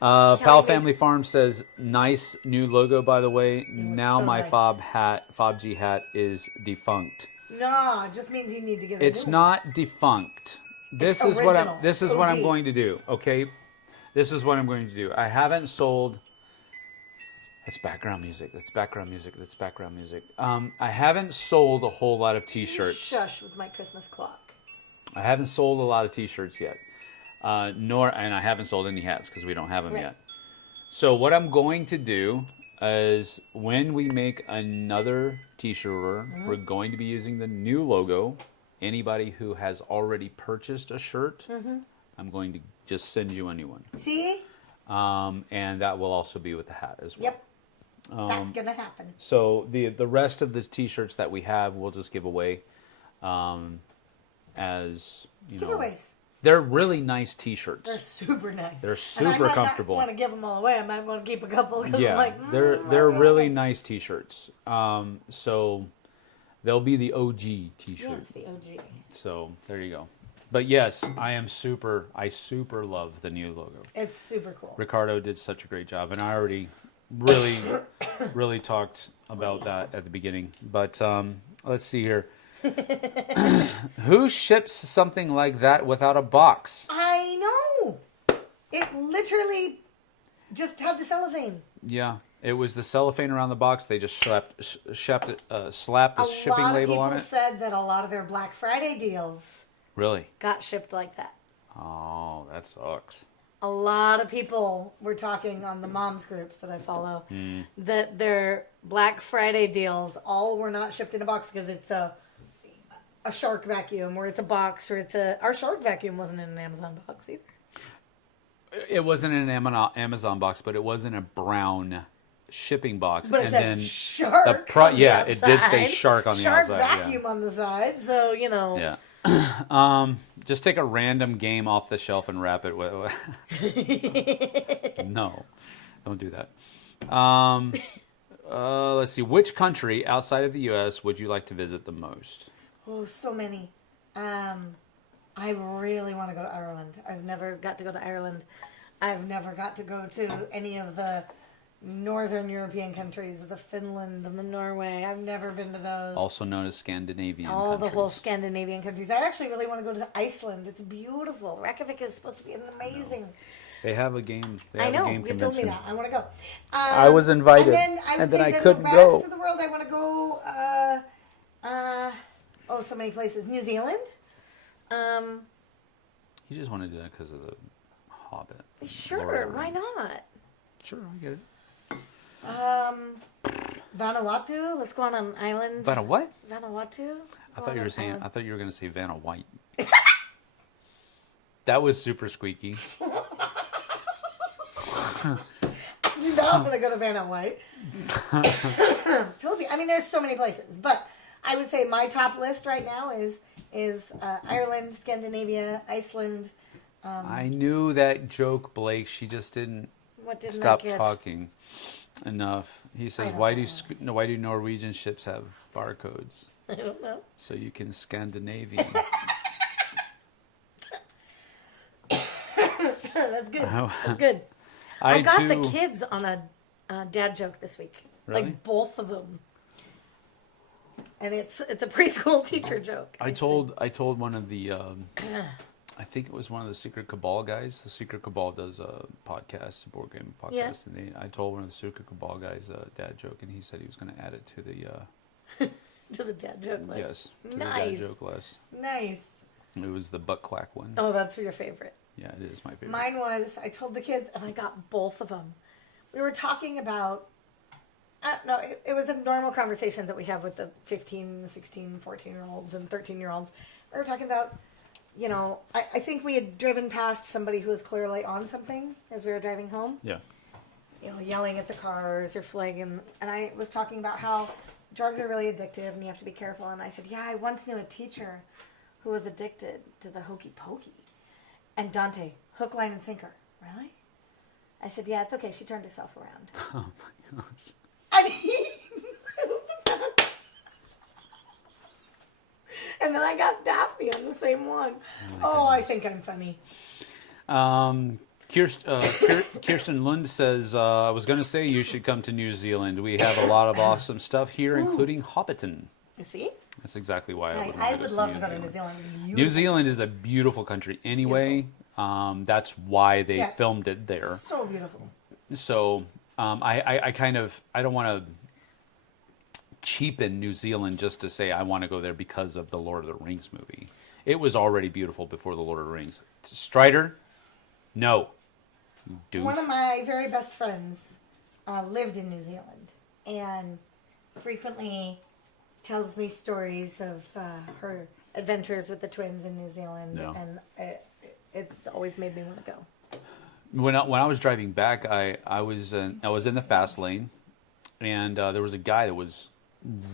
Pal Family Farm says, nice new logo, by the way. Now so my nice. FOBG hat is defunct. No, it just means you need to get a It's new not defunct. This It's is what original. I'm OG. going to do. Okay, this is what I'm going to do. I haven't sold. That's background music. That's background music. That's background music. I haven't sold a whole lot of one. T-shirts. Shush with my Christmas clock. I haven't sold a lot of T-shirts yet. And I haven't sold any hats because we don't have them Right. yet. So what I'm going to do is when we make another T-shirt order, we're going to be using the new logo. Anybody who has already purchased a shirt, I'm going to just send you a new one. See? And that will also be with the hat as well. Yep. That's going to happen. So the rest of the T-shirts that we have, we'll just give away as, you know. Giveaways. They're really nice T-shirts. They're super nice. They're And I super might comfortable. not want to give them all away. I might want to keep a couple. 'Cause Yeah, I'm like, they're that's really nice. nice T-shirts. So they'll be the OG T-shirt. Yes, the OG. So there you go. But yes, I super love the new logo. It's super cool. Ricardo did such a great job, and I already really talked about that at the beginning. But let's see here. Who ships something like that without a box? I know. It literally just had the cellophane. Yeah, it was the cellophane around the box. They just slapped the shipping label on it. A lot of people said that a lot of their Black Friday deals Really? got shipped like that. Oh, that sucks. A lot of people were talking on the moms groups that I follow that their Black Friday deals all were not shipped in a box because it's a Shark vacuum or it's a box or our Shark vacuum wasn't in an Amazon box either. It wasn't in an Amazon box, but it was in a brown shipping box. But it and said then Shark the on the yeah, it did say outside. Shark on the Shark outside. vacuum on the side, so you know. Yeah. Just take a random game off the shelf and wrap it with. No, don't do that. Let's see. Which country outside of the U.S. would you like to visit the most? Oh, so many. I really want to go to Ireland. I've never got to go to Ireland. I've never got to go to any of the Northern European countries, the Finland and the Norway. I've never been to those. Also known as Scandinavian All countries. the whole Scandinavian countries. I actually really want to go to Iceland. It's beautiful. Reykjavik is supposed to be an amazing. They have a game. They I have know. a game You've told me convention. that. I want to go. I was invited, and then I would and then say I that couldn't the go. rest of the world, I want to go. So many places. New Zealand. You just want to do that because of the Hobbit. Sure. Lord of the Why Rings. not? Sure, I get it. Vanuatu. Let's go on an island. But a what? Vanuatu. I thought you were saying. I thought you were going to say Vanna White. That was super squeaky. I do not want to go to Vanna White. Philippines. I mean, there's so many places, but I would say my top list right now is Ireland, Scandinavia, Iceland. I knew that joke, Blake. She just didn't What didn't stop I get? talking enough. He says, don't "Why know. do Norwegian ships have barcodes? I don't know. So you can Scandinavian." That's good. Oh. That's good. I got too, the kids on a dad joke this week. Really? Like both of them. And it's a preschool teacher joke. I told one of the I think it was one of the Secret Cabal guys. The Secret Cabal does a podcast, a board game podcast, Yeah. and I told one of the Secret Cabal guys a dad joke, and he said he was going to add it to the to the dad joke list. yes, to Nice. the dad joke list. Nice. It was the butt quack one. Oh, that's your favorite. Yeah, it is my favorite. Mine was, I told the kids, and I got both of them. We were talking about, it was a normal conversation that we have with the 15, 16, 14-year-olds and 13-year-olds. We were talking about, I think we had driven past somebody who was clearly on something as we were driving home. Yeah. Yelling at the cars or flagging. And I was talking about how drugs are really addictive and you have to be careful. And I said, yeah, I once knew a teacher who was addicted to the hokey pokey. And Dante, hook, line, and sinker. Really? I said, yeah, it's okay. She turned herself around. Oh my gosh. And he, it was the best. And then I got Daphne on the same one. Oh, I think I'm funny. Kirsten Lund says, I was going to say you should come to New Zealand. We have a lot of awesome stuff here, including Hobbiton. You see? That's exactly why I would love to go to New Zealand. New Zealand is a beautiful country anyway. That's why they filmed it there. So beautiful. So I don't want to cheapen New Zealand just to say I want to go there because of the Lord of the Rings movie. It was already beautiful before the Lord of the Rings. Strider, no. Doof. One of my very best friends lived in New Zealand and frequently tells me stories of her adventures with the twins in New Zealand, and it's always made me want to go. When I was driving back, I was in the fast lane, and there was a guy that was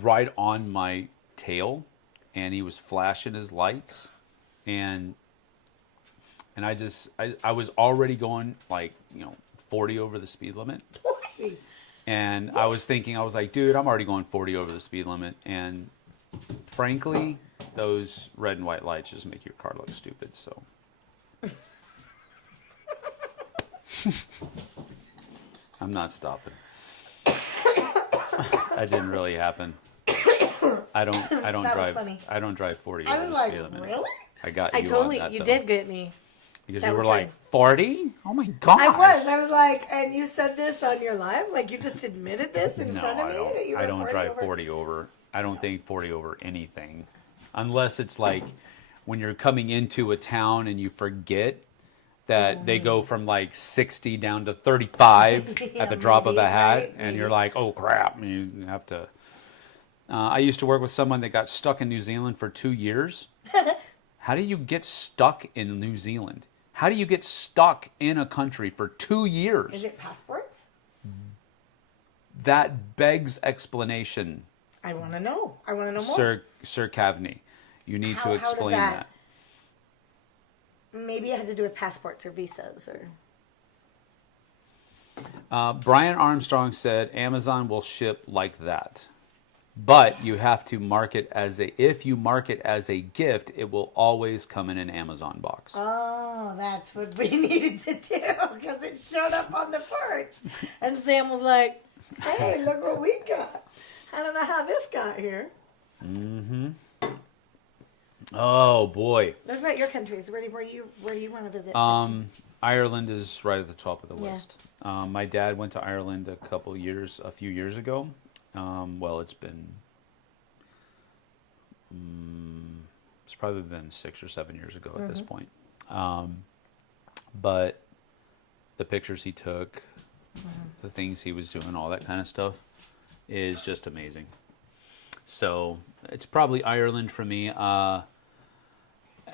right on my tail, and he was flashing his lights, and I was already going 40 over the speed limit. And I was thinking, I was like, dude, I'm already going 40 over the speed limit. And frankly, those red and white lights just make your car look stupid. So I'm not stopping. That didn't really happen. I don't drive 40 over the speed limit. Really? I got you on that, you though. did get me. Because that you were good. like, 40? Oh my God. I was like, and you said this on your live? Like you just admitted this in front of me? That you were I don't drive over? 40 over. I don't think 40 over anything. Unless it's like when you're coming into a town and you forget that they go from 60 down to 35 at the drop of a hat. Right? And you're like, oh crap. You have to. I used to work with someone that got stuck in New Zealand for 2 years. How do you get stuck in New Zealand? How do you get stuck in a country for 2 years? Is it passports? That begs explanation. I want to know. I want to know more. Sir Cavney, you need to explain that. Maybe it had to do with passports or visas or... Brian Armstrong said Amazon will ship like that. But you have to mark it if you mark it as a gift, it will always come in an Amazon box. Oh, that's what we needed to do because it showed up on the porch. And Sam was like, hey, look what we got. I don't know how this got here. Mm-hmm. Oh, boy. What about your countries? Where do you want to visit? Ireland is right at the top of the list. My dad went to Ireland a few years ago. It's been, it's probably been 6 or 7 years ago at this point. But the pictures he took, the things he was doing, all that kind of stuff is just amazing. So it's probably Ireland for me.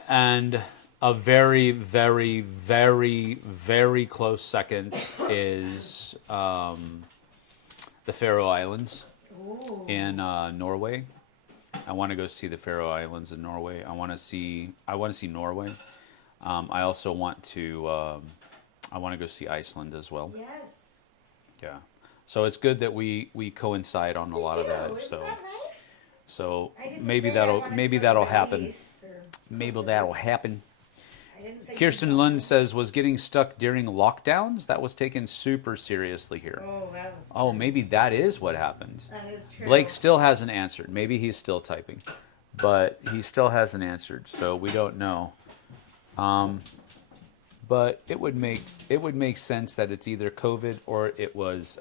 And a very, very, very, very close second is the Faroe Islands in Norway. I want to go see the Faroe Islands in Norway. I want to see Norway. I also want to go see Iceland as well. Yes. Yeah. So it's good that we coincide on a lot of that. Isn't that nice? So maybe that'll happen. Maybe that'll happen. Kirsten Lund says, was getting stuck during lockdowns? That was taken super seriously here. Oh, maybe that is what happened. That is true. Blake still hasn't answered. Maybe he's still typing. But he still hasn't answered, so we don't know. But it would make sense that it's either COVID or it was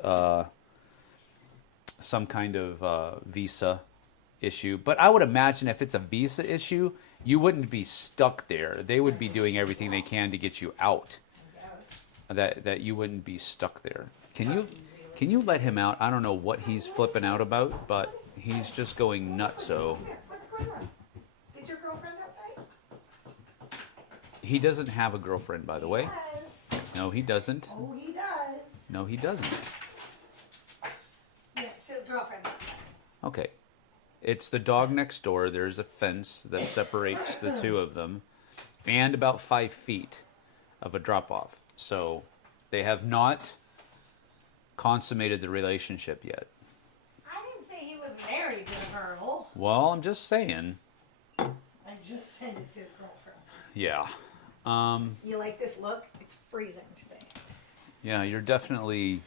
some kind of visa issue. But I would imagine if it's a visa issue, you wouldn't be stuck there. They would be doing everything they can to get you out. That you wouldn't be stuck there. Can you let him out? I don't know what he's flipping out about, but he's just going nutso. What's going on? Is your girlfriend outside? He doesn't have a girlfriend, by the way. Yes. No, he doesn't. Oh, he does. No, he doesn't. Yes, his girlfriend. Okay. It's the dog next door. There's a fence that separates the two of them, and about 5 feet of a drop off. So they have not consummated the relationship yet. I didn't say he was married to the girl. Well, I'm just saying. I'm just saying it's his girlfriend. Yeah. You like this look? It's freezing today. Yeah, you're definitely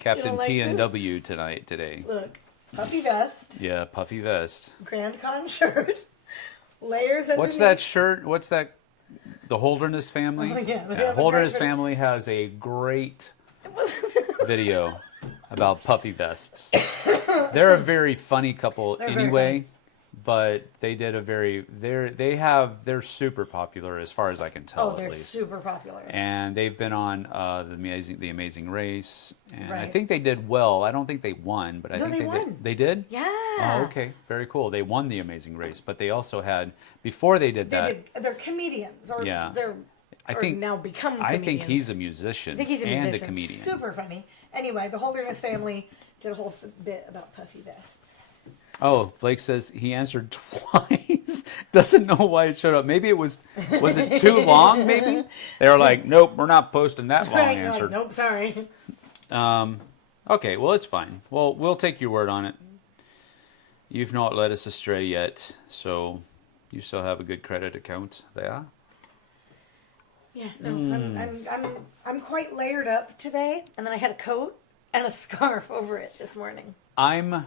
Captain like P&W today. Look, puffy vest. Yeah, puffy vest. Grand Con shirt. Layers underneath. What's that shirt? What's that? The Holderness family? Oh, yeah. Holderness family has a great video about puffy vests. They're a very funny couple anyway, but they did they're super popular as far as I can tell. Oh, they're at least. super popular. And they've been on the Amazing Race, and I Right. think they did well. I don't think they won, but I think they won. They did. Yeah. Oh, okay, very cool. They won the Amazing Race, but they also had before they did that. They're comedians, or Yeah. they're I think now become. I Comedians. think he's a musician. I think he's a and musician. a comedian. Super funny. Anyway, the Holderness family did a whole bit about puffy vests. Oh, Blake says he answered twice. Doesn't know why it showed up. Maybe was it too long? Maybe they were like, nope, we're not posting that long Right, answer. like, nope, sorry. Okay, well, it's fine. Well, we'll take your word on it. You've not led us astray yet, so you still have a good credit account there. Yeah, no, I'm quite layered up today, and then I had a coat and a scarf over it this morning. I'm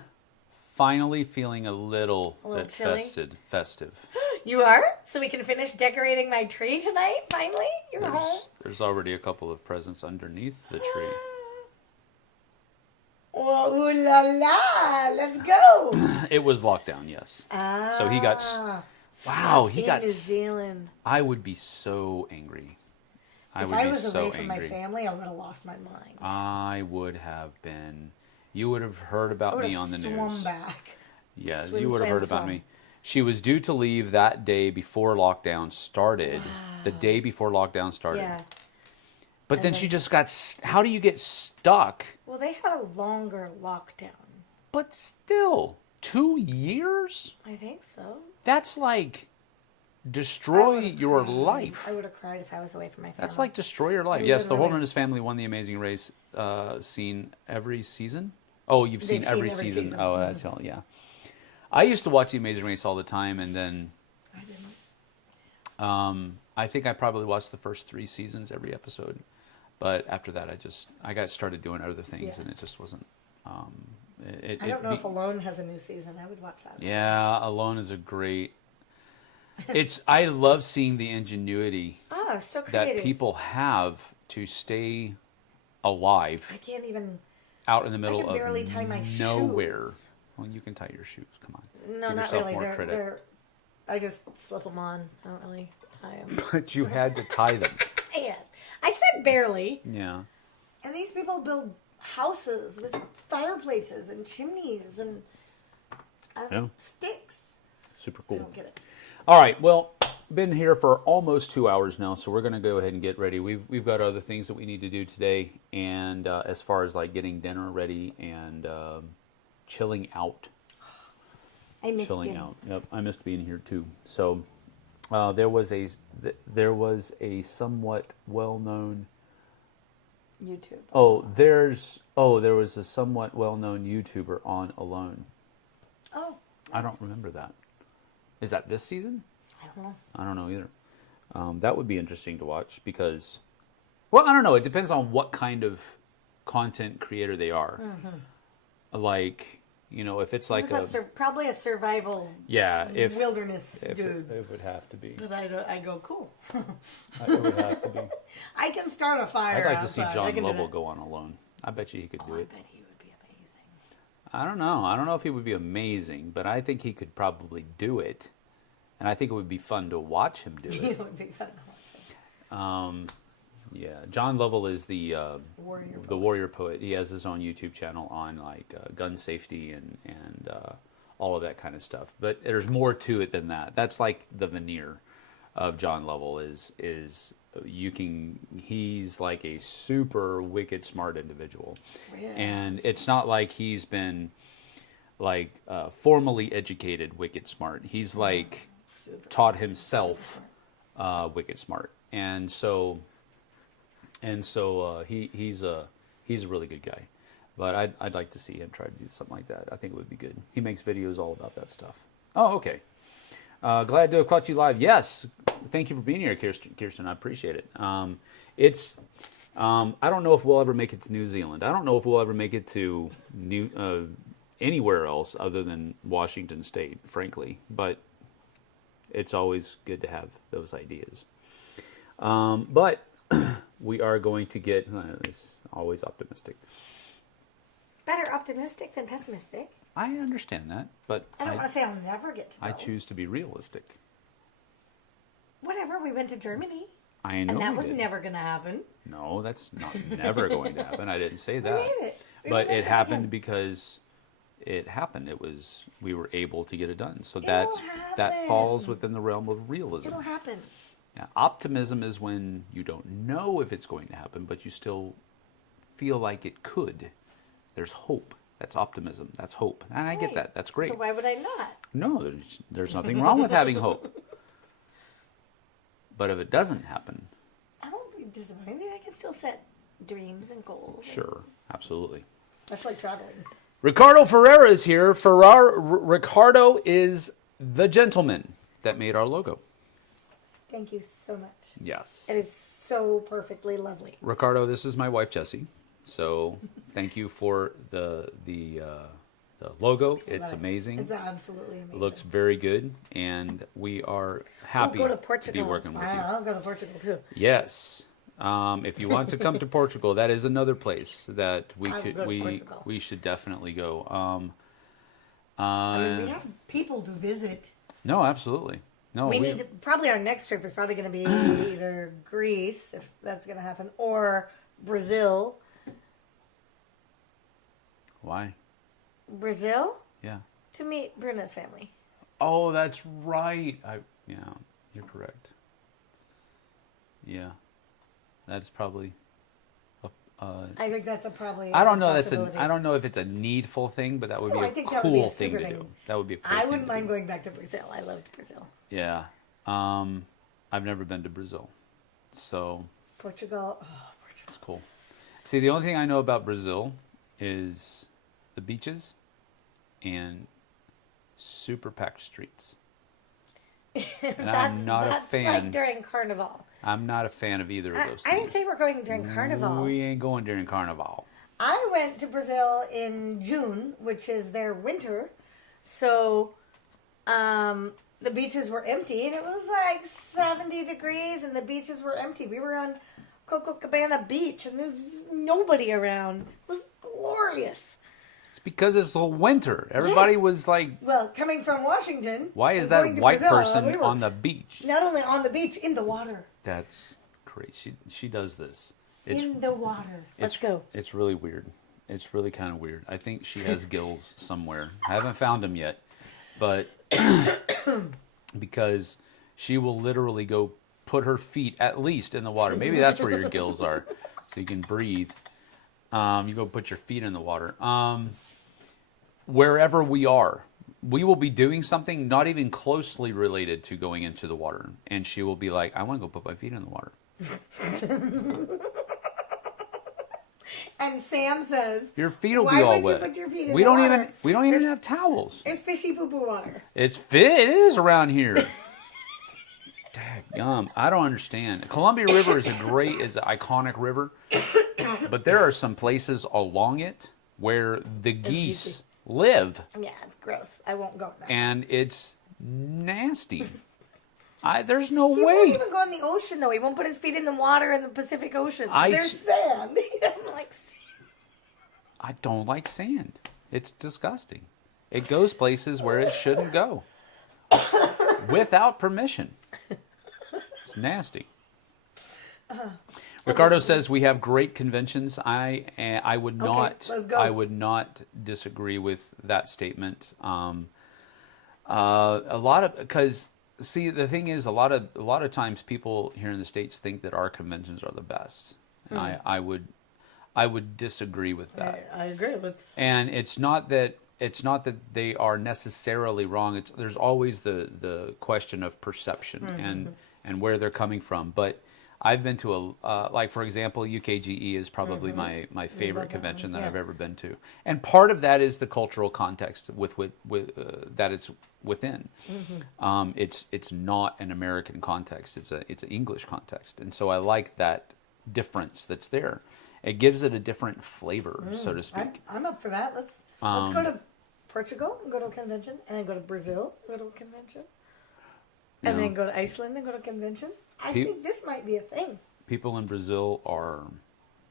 finally feeling a little bit chilly? festive. You are? So we can finish decorating my tree tonight, finally? You're home? There's already a couple of presents underneath the tree. Oh, ooh la la, let's go. It was lockdown, yes. So he got... Wow, he got... New Zealand. I would be so angry. If I was away from my family, I would have lost my mind. I would have been... You would have heard about me on the news. Swum back. Yeah, Swim, you would have swam, heard about swum. me. She was due to leave that day before lockdown started. Wow. The day before lockdown started. Yeah. But then she just got... How do you get stuck? Well, they had a longer lockdown. But still, 2 years? I think so. That's like destroy your life. I would have cried if I was away from my family. That's like destroy your life. Yes, the Literally. Holderness family won the Amazing Race. Seen every season? Oh, you've seen every season. Oh, that's all. Yeah. I used to watch the Amazing Race all the time, and then I didn't. I think I probably watched the first 3 seasons every episode. But after that, I got started doing other things, and it just wasn't. I don't know if Alone has a new season. I would watch that. Yeah, Alone is a great. I love seeing the ingenuity Oh, so creative. that people have to stay alive I can't even. out in the middle I can barely tie my of nowhere. shoes. Well, you can tie your shoes. Come on. No, Give not yourself really. more credit. They're. I just slip them on. I don't really tie them. But you had to tie them. Yes. I said barely. Yeah. And these people build houses with fireplaces and chimneys and sticks. Super I cool. don't get it. All right. Well, been here for almost 2 hours now, so we're going to go ahead and get ready. We've got other things that we need to do today, and as far as like getting dinner ready and chilling out. I missed Chilling him. out. Yep, I missed being here too. So there was a somewhat well-known. YouTube. There was a somewhat well-known YouTuber on Alone. Oh. I don't remember that. Is that this season? I don't know. I don't know either. That would be interesting to watch because, well, I don't know. It depends on what kind of content creator they are. Mm-hmm. Like, if it's like probably a survival wilderness dude. It would have to be. But I go, cool. It would have to be. I can start a fire. I'd like to see outside. I John can do Lovell that. go on Alone. I bet you he could do I it. bet he would be amazing. I don't know. I don't know if he would be amazing, but I think he could probably do it. And I think it would be fun to watch him do it. It would be fun to watch him. Yeah, John Lovell is the Warrior warrior poet. He has his own YouTube channel on like gun safety and all of that kind of stuff. But there's more to it than that. That's like the veneer of John Lovell is he's like a super wicked smart individual. Really? And it's not like he's been formally educated Wicked Smart. He's like taught himself Wicked Smart, and so he's a really good guy. But I'd like to see him try to do something like that. I think it would be good. He makes videos all about that stuff. Oh, okay. Glad to have caught you live. Yes, thank you for being here, Kirsten. I appreciate it. I don't know if we'll ever make it to New Zealand. I don't know if we'll ever make it to anywhere else other than Washington State, frankly. But it's always good to have those ideas. But we are going to get. It's always optimistic. Better optimistic than pessimistic. I understand that, but I don't want to say I'll never get to go. I choose to be realistic. Whatever, we went to Germany. I know, and that was never going to happen. No, that's not never going to happen. I didn't say that. We made it. But it happened because it happened. We were able to get it done. So that falls within the realm of realism. It'll happen. Yeah, optimism is when you don't know if it's going to happen, but you still feel like it could. There's hope. That's optimism. That's hope. And I get that. That's great. So why would I not? No, there's nothing wrong with having hope. But if it doesn't happen... I won't be disappointed. I can still set dreams and goals. Sure. Absolutely. Especially traveling. Ricardo Ferreira is here. Ricardo is the gentleman that made our logo. Thank you so much. Yes. It is so perfectly lovely. Ricardo, this is my wife, Jessie. So thank you for the logo. It's amazing. It's absolutely amazing. It looks very good, and we are happy to be working with you. I'll go to Portugal too. Yes. If you want to come to Portugal, that is another place that we should definitely go. I mean, we have people to visit. No, absolutely. No, we need to, probably our next trip is probably going to be either Greece, if that's going to happen, or Brazil. Why? Brazil? Yeah. To meet Bruna's family. Oh, that's right. Yeah, you're correct. Yeah, that's probably. I think that's probably. I don't know. I don't know if it's a needful thing, but that would be a cool thing to do. That would be. I wouldn't mind going back to Brazil. I loved Brazil. Yeah, I've never been to Brazil, so. Portugal. Oh, Portugal. It's cool. See, the only thing I know about Brazil is the beaches and super packed streets. And I'm not a fan. That's like during Carnival. I'm not a fan of either of those things. I didn't say we're going during Carnival. We ain't going during Carnival. I went to Brazil in June, which is their winter. So the beaches were empty, and it was like 70 degrees, and the beaches were empty. We were on Copacabana Beach, and there was nobody around. It was glorious. It's because it's the winter. Everybody was like... Well, coming from Washington... Why is that white person on the beach? Not only on the beach, in the water. That's crazy. She does this. In the water. Let's go. It's really weird. It's really kind of weird. I think she has gills somewhere. I haven't found them yet. But... because she will literally go put her feet at least in the water. Maybe that's where your gills are, so you can breathe. You go put your feet in the water. Wherever we are, we will be doing something not even closely related to going into the water, and she will be like, "I want to go put my feet in the water." And Sam says, "Your feet will be all wet." Why would you put your feet in we the don't water? We don't even have towels. It's fishy poo poo water. It is around here. Daggum. I don't understand. Columbia River is an iconic river, but there are some places along it where the geese live. Yeah, it's gross. I won't go there. And it's nasty. There's no way. He won't even go in the ocean, though. He won't put his feet in the water in the Pacific Ocean. There's sand. He doesn't like sand. I don't like sand. It's disgusting. It goes places where it shouldn't go. Without permission. It's nasty. Ricardo says we have great conventions. I would not. Let's go. I would not disagree with that statement. Because see, the thing is, a lot of times people here in the States think that our conventions are the best. And I would disagree with that. I agree. And it's not that it's not that they are necessarily wrong. There's always the question of perception and where they're coming from. But I've been to like for example, UKGE is probably my favorite convention that I've ever been to, and part of that is the cultural context with that it's within. It's not an American context; it's an English context, and so I like that difference that's there. It gives it a different flavor, so to speak. I'm up for that. Let's go to Portugal and go to a convention, and then go to Brazil and go to a convention, and then go to Iceland and go to a convention. I think this might be a thing. People in Brazil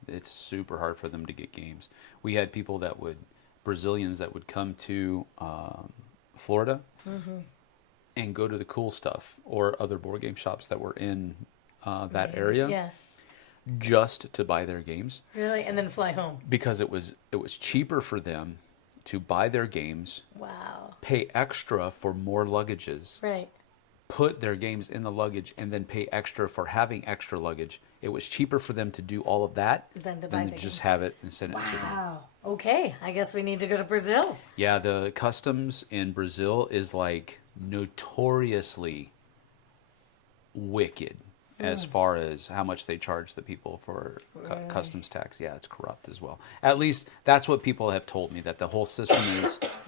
it's super hard for them to get games. We had Brazilians that would come to Florida and go to the cool stuff or other board game shops that were in that area. Yeah. Just to buy their games. Really? And then fly home. Because it was cheaper for them to buy their games. Wow. Pay extra for more luggages. Right. Put their games in the luggage and then pay extra for having extra luggage. It was cheaper for them to do all of that than to just have it and send it to them. Wow. Okay. I guess we need to go to Brazil. Yeah, the customs in Brazil is like notoriously wicked. As far as how much they charge the people for customs tax. Yeah, it's corrupt as well. At least that's what people have told me, that the whole system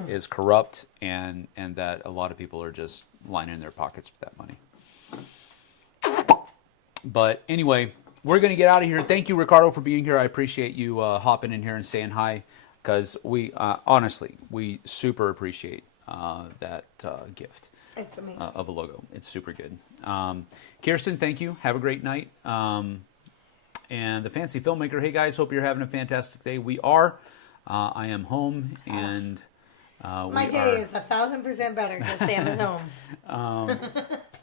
is corrupt and that a lot of people are just lining their pockets with that money. But anyway, we're going to get out of here. Thank you, Ricardo, for being here. I appreciate you hopping in here and saying hi, because we honestly, we super appreciate that gift. It's amazing. Of a logo. It's super good. Kirsten, thank you. Have a great night. And the Fancy Filmmaker, hey guys, hope you're having a fantastic day. We are. I am home, and my day is 1,000% better because Sam is home.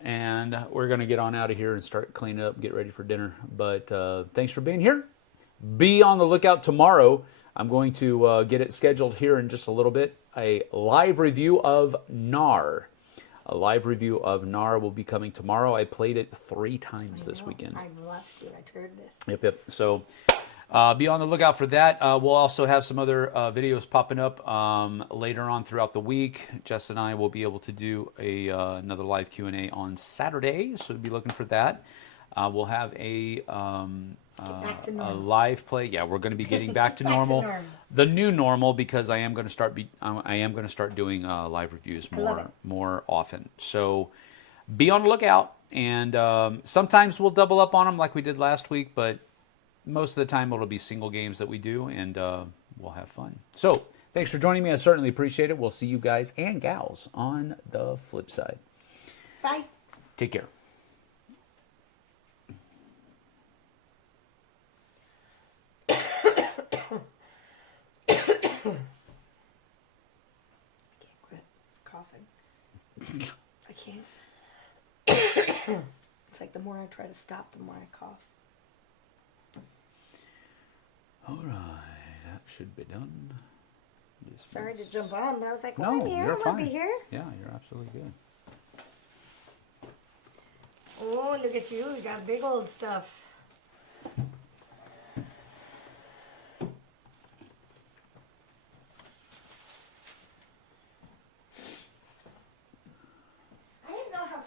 And we're going to get on out of here and start cleaning up and get ready for dinner. But thanks for being here. Be on the lookout tomorrow. I'm going to get it scheduled here in just a little bit. A live review of NAR. A live review of NAR will be coming tomorrow. I played it 3 times this weekend. I watched you. I heard this. Yep. So be on the lookout for that. We'll also have some other videos popping up later on throughout the week. Jess and I will be able to do another live Q&A on Saturday, so be looking for that. We'll have a live play. Yeah, we're going to be getting back to normal. The new normal, because I am going to start doing live reviews more often. So be on the lookout, and sometimes we'll double up on them like we did last week, but most of the time it'll be single games that we do, and we'll have fun. So thanks for joining me. I certainly appreciate it. We'll see you guys and gals on the flip side. Bye. Take care. I can't. It's like the more I try to stop, the more I cough. All right, that should be done. Sorry to jump on, but I was like, no, I'm here. You're I'm fine. going to be here. Yeah, you're absolutely good. Oh, look at you. You got big old stuff.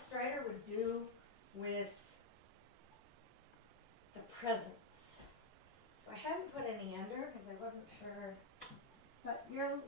Strider would do with the presents. So I hadn't put any under because I wasn't sure. But you're